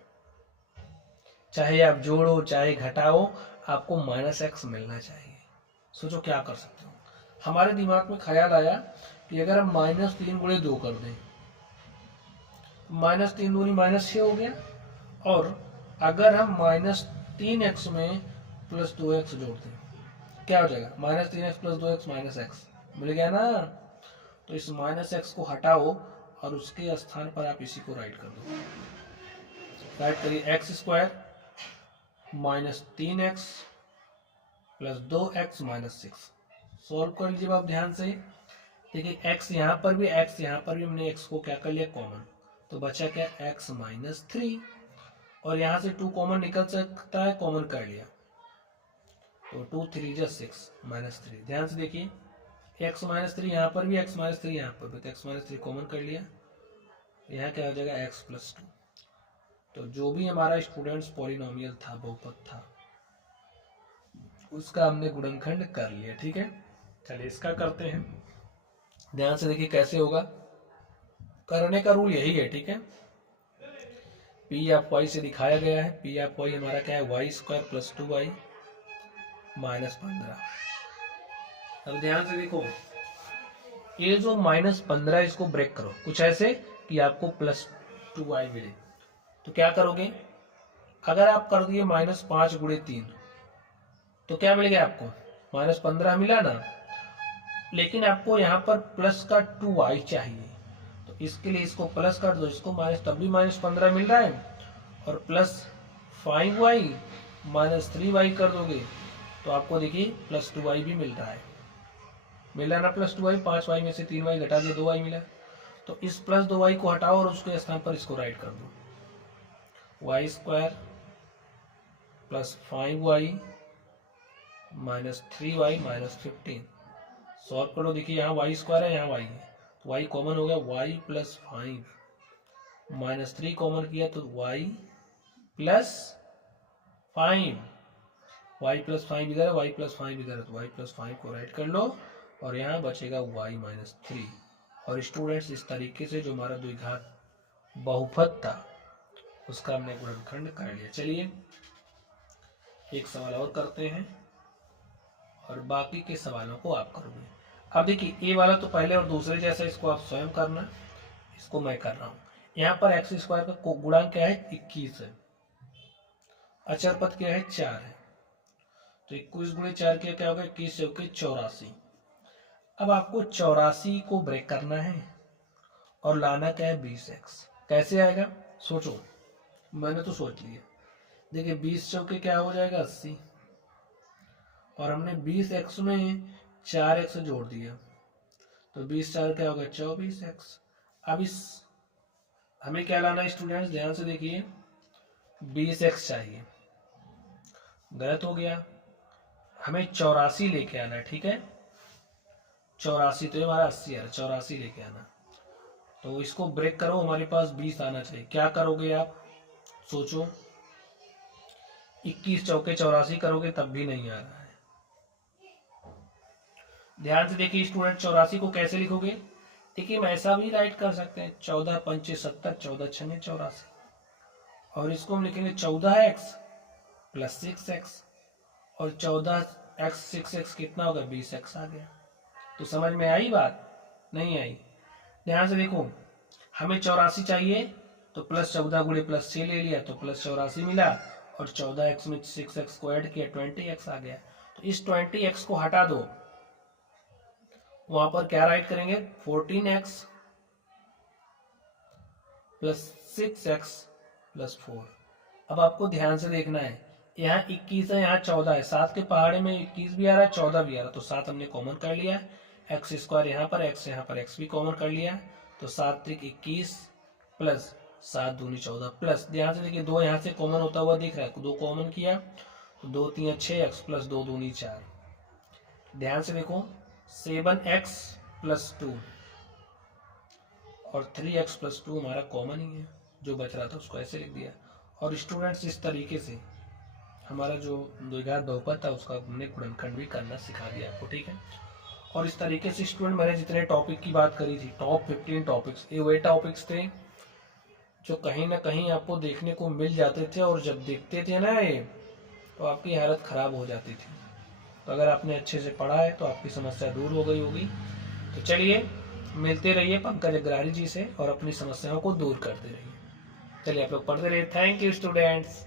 चाहे आप जोड़ो चाहे घटाओ, आपको -x मिलना चाहिए। सोचो क्या कर सकते हो। हमारे दिमाग में ख्याल आया कि अगर हम -3 गुणे 2 कर दें, -3 दूनी -6 हो गया, और अगर हम -3x में +2x जोड़ दें, क्या हो जाएगा? -3x + 2x -x मिल गया ना। तो इस -x को हटाओ और उसके स्थान पर आप इसी को राइट कर दो। राइट करिए, x² -3x + 2x -6। सॉल्व कर लीजिए आप ध्यान से। देखिए x यहाँ पर भी, x यहाँ पर भी, हमने x को क्या कर लिया? कॉमन। तो बचा क्या? x -3, और यहाँ से 2 कॉमन निकल सकता है, कॉमन कर लिया, तो 2 3 जा 6 -3। ध्यान से देखिए, x -3 यहाँ पर भी, x -3 यहाँ पर भी, तो x -3 कॉमन कर लिया, यहाँ क्या हो जाएगा? x + 2। तो जो भी हमारा स्टूडेंट्स पॉलिनोमियल था, बहुपद था, उसका हमने गुणनखंड कर लिया। ठीक है, चलिए इसका करते हैं। ध्यान से देखिए कैसे होगा। करने का रूल यही है, ठीक है। पी ऑफ वाई से दिखाया गया है। पी ऑफ वाई हमारा क्या है? y² + 2y -15। अब ध्यान से देखो, ये जो -15 इसको ब्रेक करो कुछ ऐसे कि आपको +2y मिले। तो क्या करोगे? अगर आप कर दिए -5 × 3, तो क्या मिल गया आपको? -15 मिला ना। लेकिन आपको यहाँ पर प्लस का 2y चाहिए, तो इसके लिए इसको प्लस कर दो, इसको माइनस, तब भी -15 मिल रहा है, और +5y -3y कर दोगे तो आपको देखिए +2y भी मिल रहा है। मिला ना +2y? 5y में से 3y घटा दिया, 2y मिला। तो इस +2y को हटाओ और उसके स्थान पर इसको राइट कर दो, y² + 5y -3y -15। सॉल्व करो, देखिए यहाँ y² है, यहाँ y है, तो y कॉमन हो गया, y + 5 -3 कॉमन किया तो y + 5, y + 5 इधर है, y + 5 इधर है, तो y + 5 को राइट कर लो, और यहाँ बचेगा y -3। और स्टूडेंट्स, इस तरीके से जो हमारा द्विघात बहुपद था उसका हमने गुणनखंड कर लिया। चलिए एक सवाल और करते हैं, और बाकी के सवालों को आप करोगे। अब देखिए, ये वाला तो पहले और दूसरे जैसा, इसको आप स्वयं करना, इसको मैं कर रहा हूँ। यहाँ पर x² का गुणांक क्या है? 21 है। अचर पद क्या है? 4 है। तो 21 × 4 क्या होगा? 21 × 84। अब आपको 84 को ब्रेक करना है और लाना क्या है? 20x। कैसे आएगा? सोचो, मैंने तो सोच लिया। देखिए 20 चौके क्या हो जाएगा? 80, और हमने 20x में 4x जोड़ दिया, तो 20 4 क्या होगा? 24x। अब इस हमें क्या लाना है स्टूडेंट्स? ध्यान से देखिए, 20x चाहिए, गलत हो गया, हमें 84 लेके आना है। ठीक है, 84, तो ये हमारा 80 है, 84 लेके आना। तो इसको ब्रेक करो, हमारे पास 20 आना चाहिए। क्या करोगे आप? सोचो, 21 चौके 84 करोगे तब भी नहीं आ रहा है। ध्यान से देखिए स्टूडेंट, 84 को कैसे लिखोगे? देखिए हम ऐसा भी राइट कर सकते हैं, 14 × 5 = 70, 14 × 6 = 84, और इसको हम लिखेंगे 14x + 6x, और 14x 6x कितना होगा? 20x आ गया। तो समझ में आई बात? नहीं आई? ध्यान से देखो, हमें 84 चाहिए, तो +14 × +6 ले लिया, तो +84 मिला, और 14x में 6x को ऐड किया, 20x आ गया। तो इस 20x को हटा दो, वहां पर क्या राइट करेंगे? 14x + 6x + 4। अब आपको ध्यान से देखना है, यहाँ 21 है, यहाँ 14 है, 7 के पहाड़े में 21 भी आ रहा है, 14 भी आ रहा है, तो 7 हमने कॉमन कर लिया, x² यहाँ पर x भी कॉमन कर लिया, तो 7 × 3 = 21 प्लस 7 × 2 = 14 प्लस, ध्यान से देखिए 2 यहाँ से कॉमन होता हुआ दिख रहा है, 2 कॉमन किया, तो 2 × 3 = 6x + 2 × 2 = 4। ध्यान से देखो, 7x + 2 और 3x + 2 हमारा कॉमन ही है, जो बच रहा था उसको ऐसे लिख दिया। और स्टूडेंट्स, इस तरीके से हमारा जो द्विघात बहुपद था उसका हमने गुणनखंड भी करना सिखा दिया आपको। ठीक है, और इस तरीके से स्टूडेंट, मैंने जितने टॉपिक की बात करी थी, टॉप 15 टॉपिक्स, ये वही टॉपिक्स थे जो कहीं ना कहीं आपको देखने को मिल जाते थे, और जब देखते थे ना ये, तो आपकी हालत ख़राब हो जाती थी। तो अगर आपने अच्छे से पढ़ा है तो आपकी समस्या दूर हो गई होगी। तो चलिए मिलते रहिए पंकज अग्रवाल जी से और अपनी समस्याओं को दूर करते रहिए। चलिए आप लोग पढ़ते रहिए। Thank you students.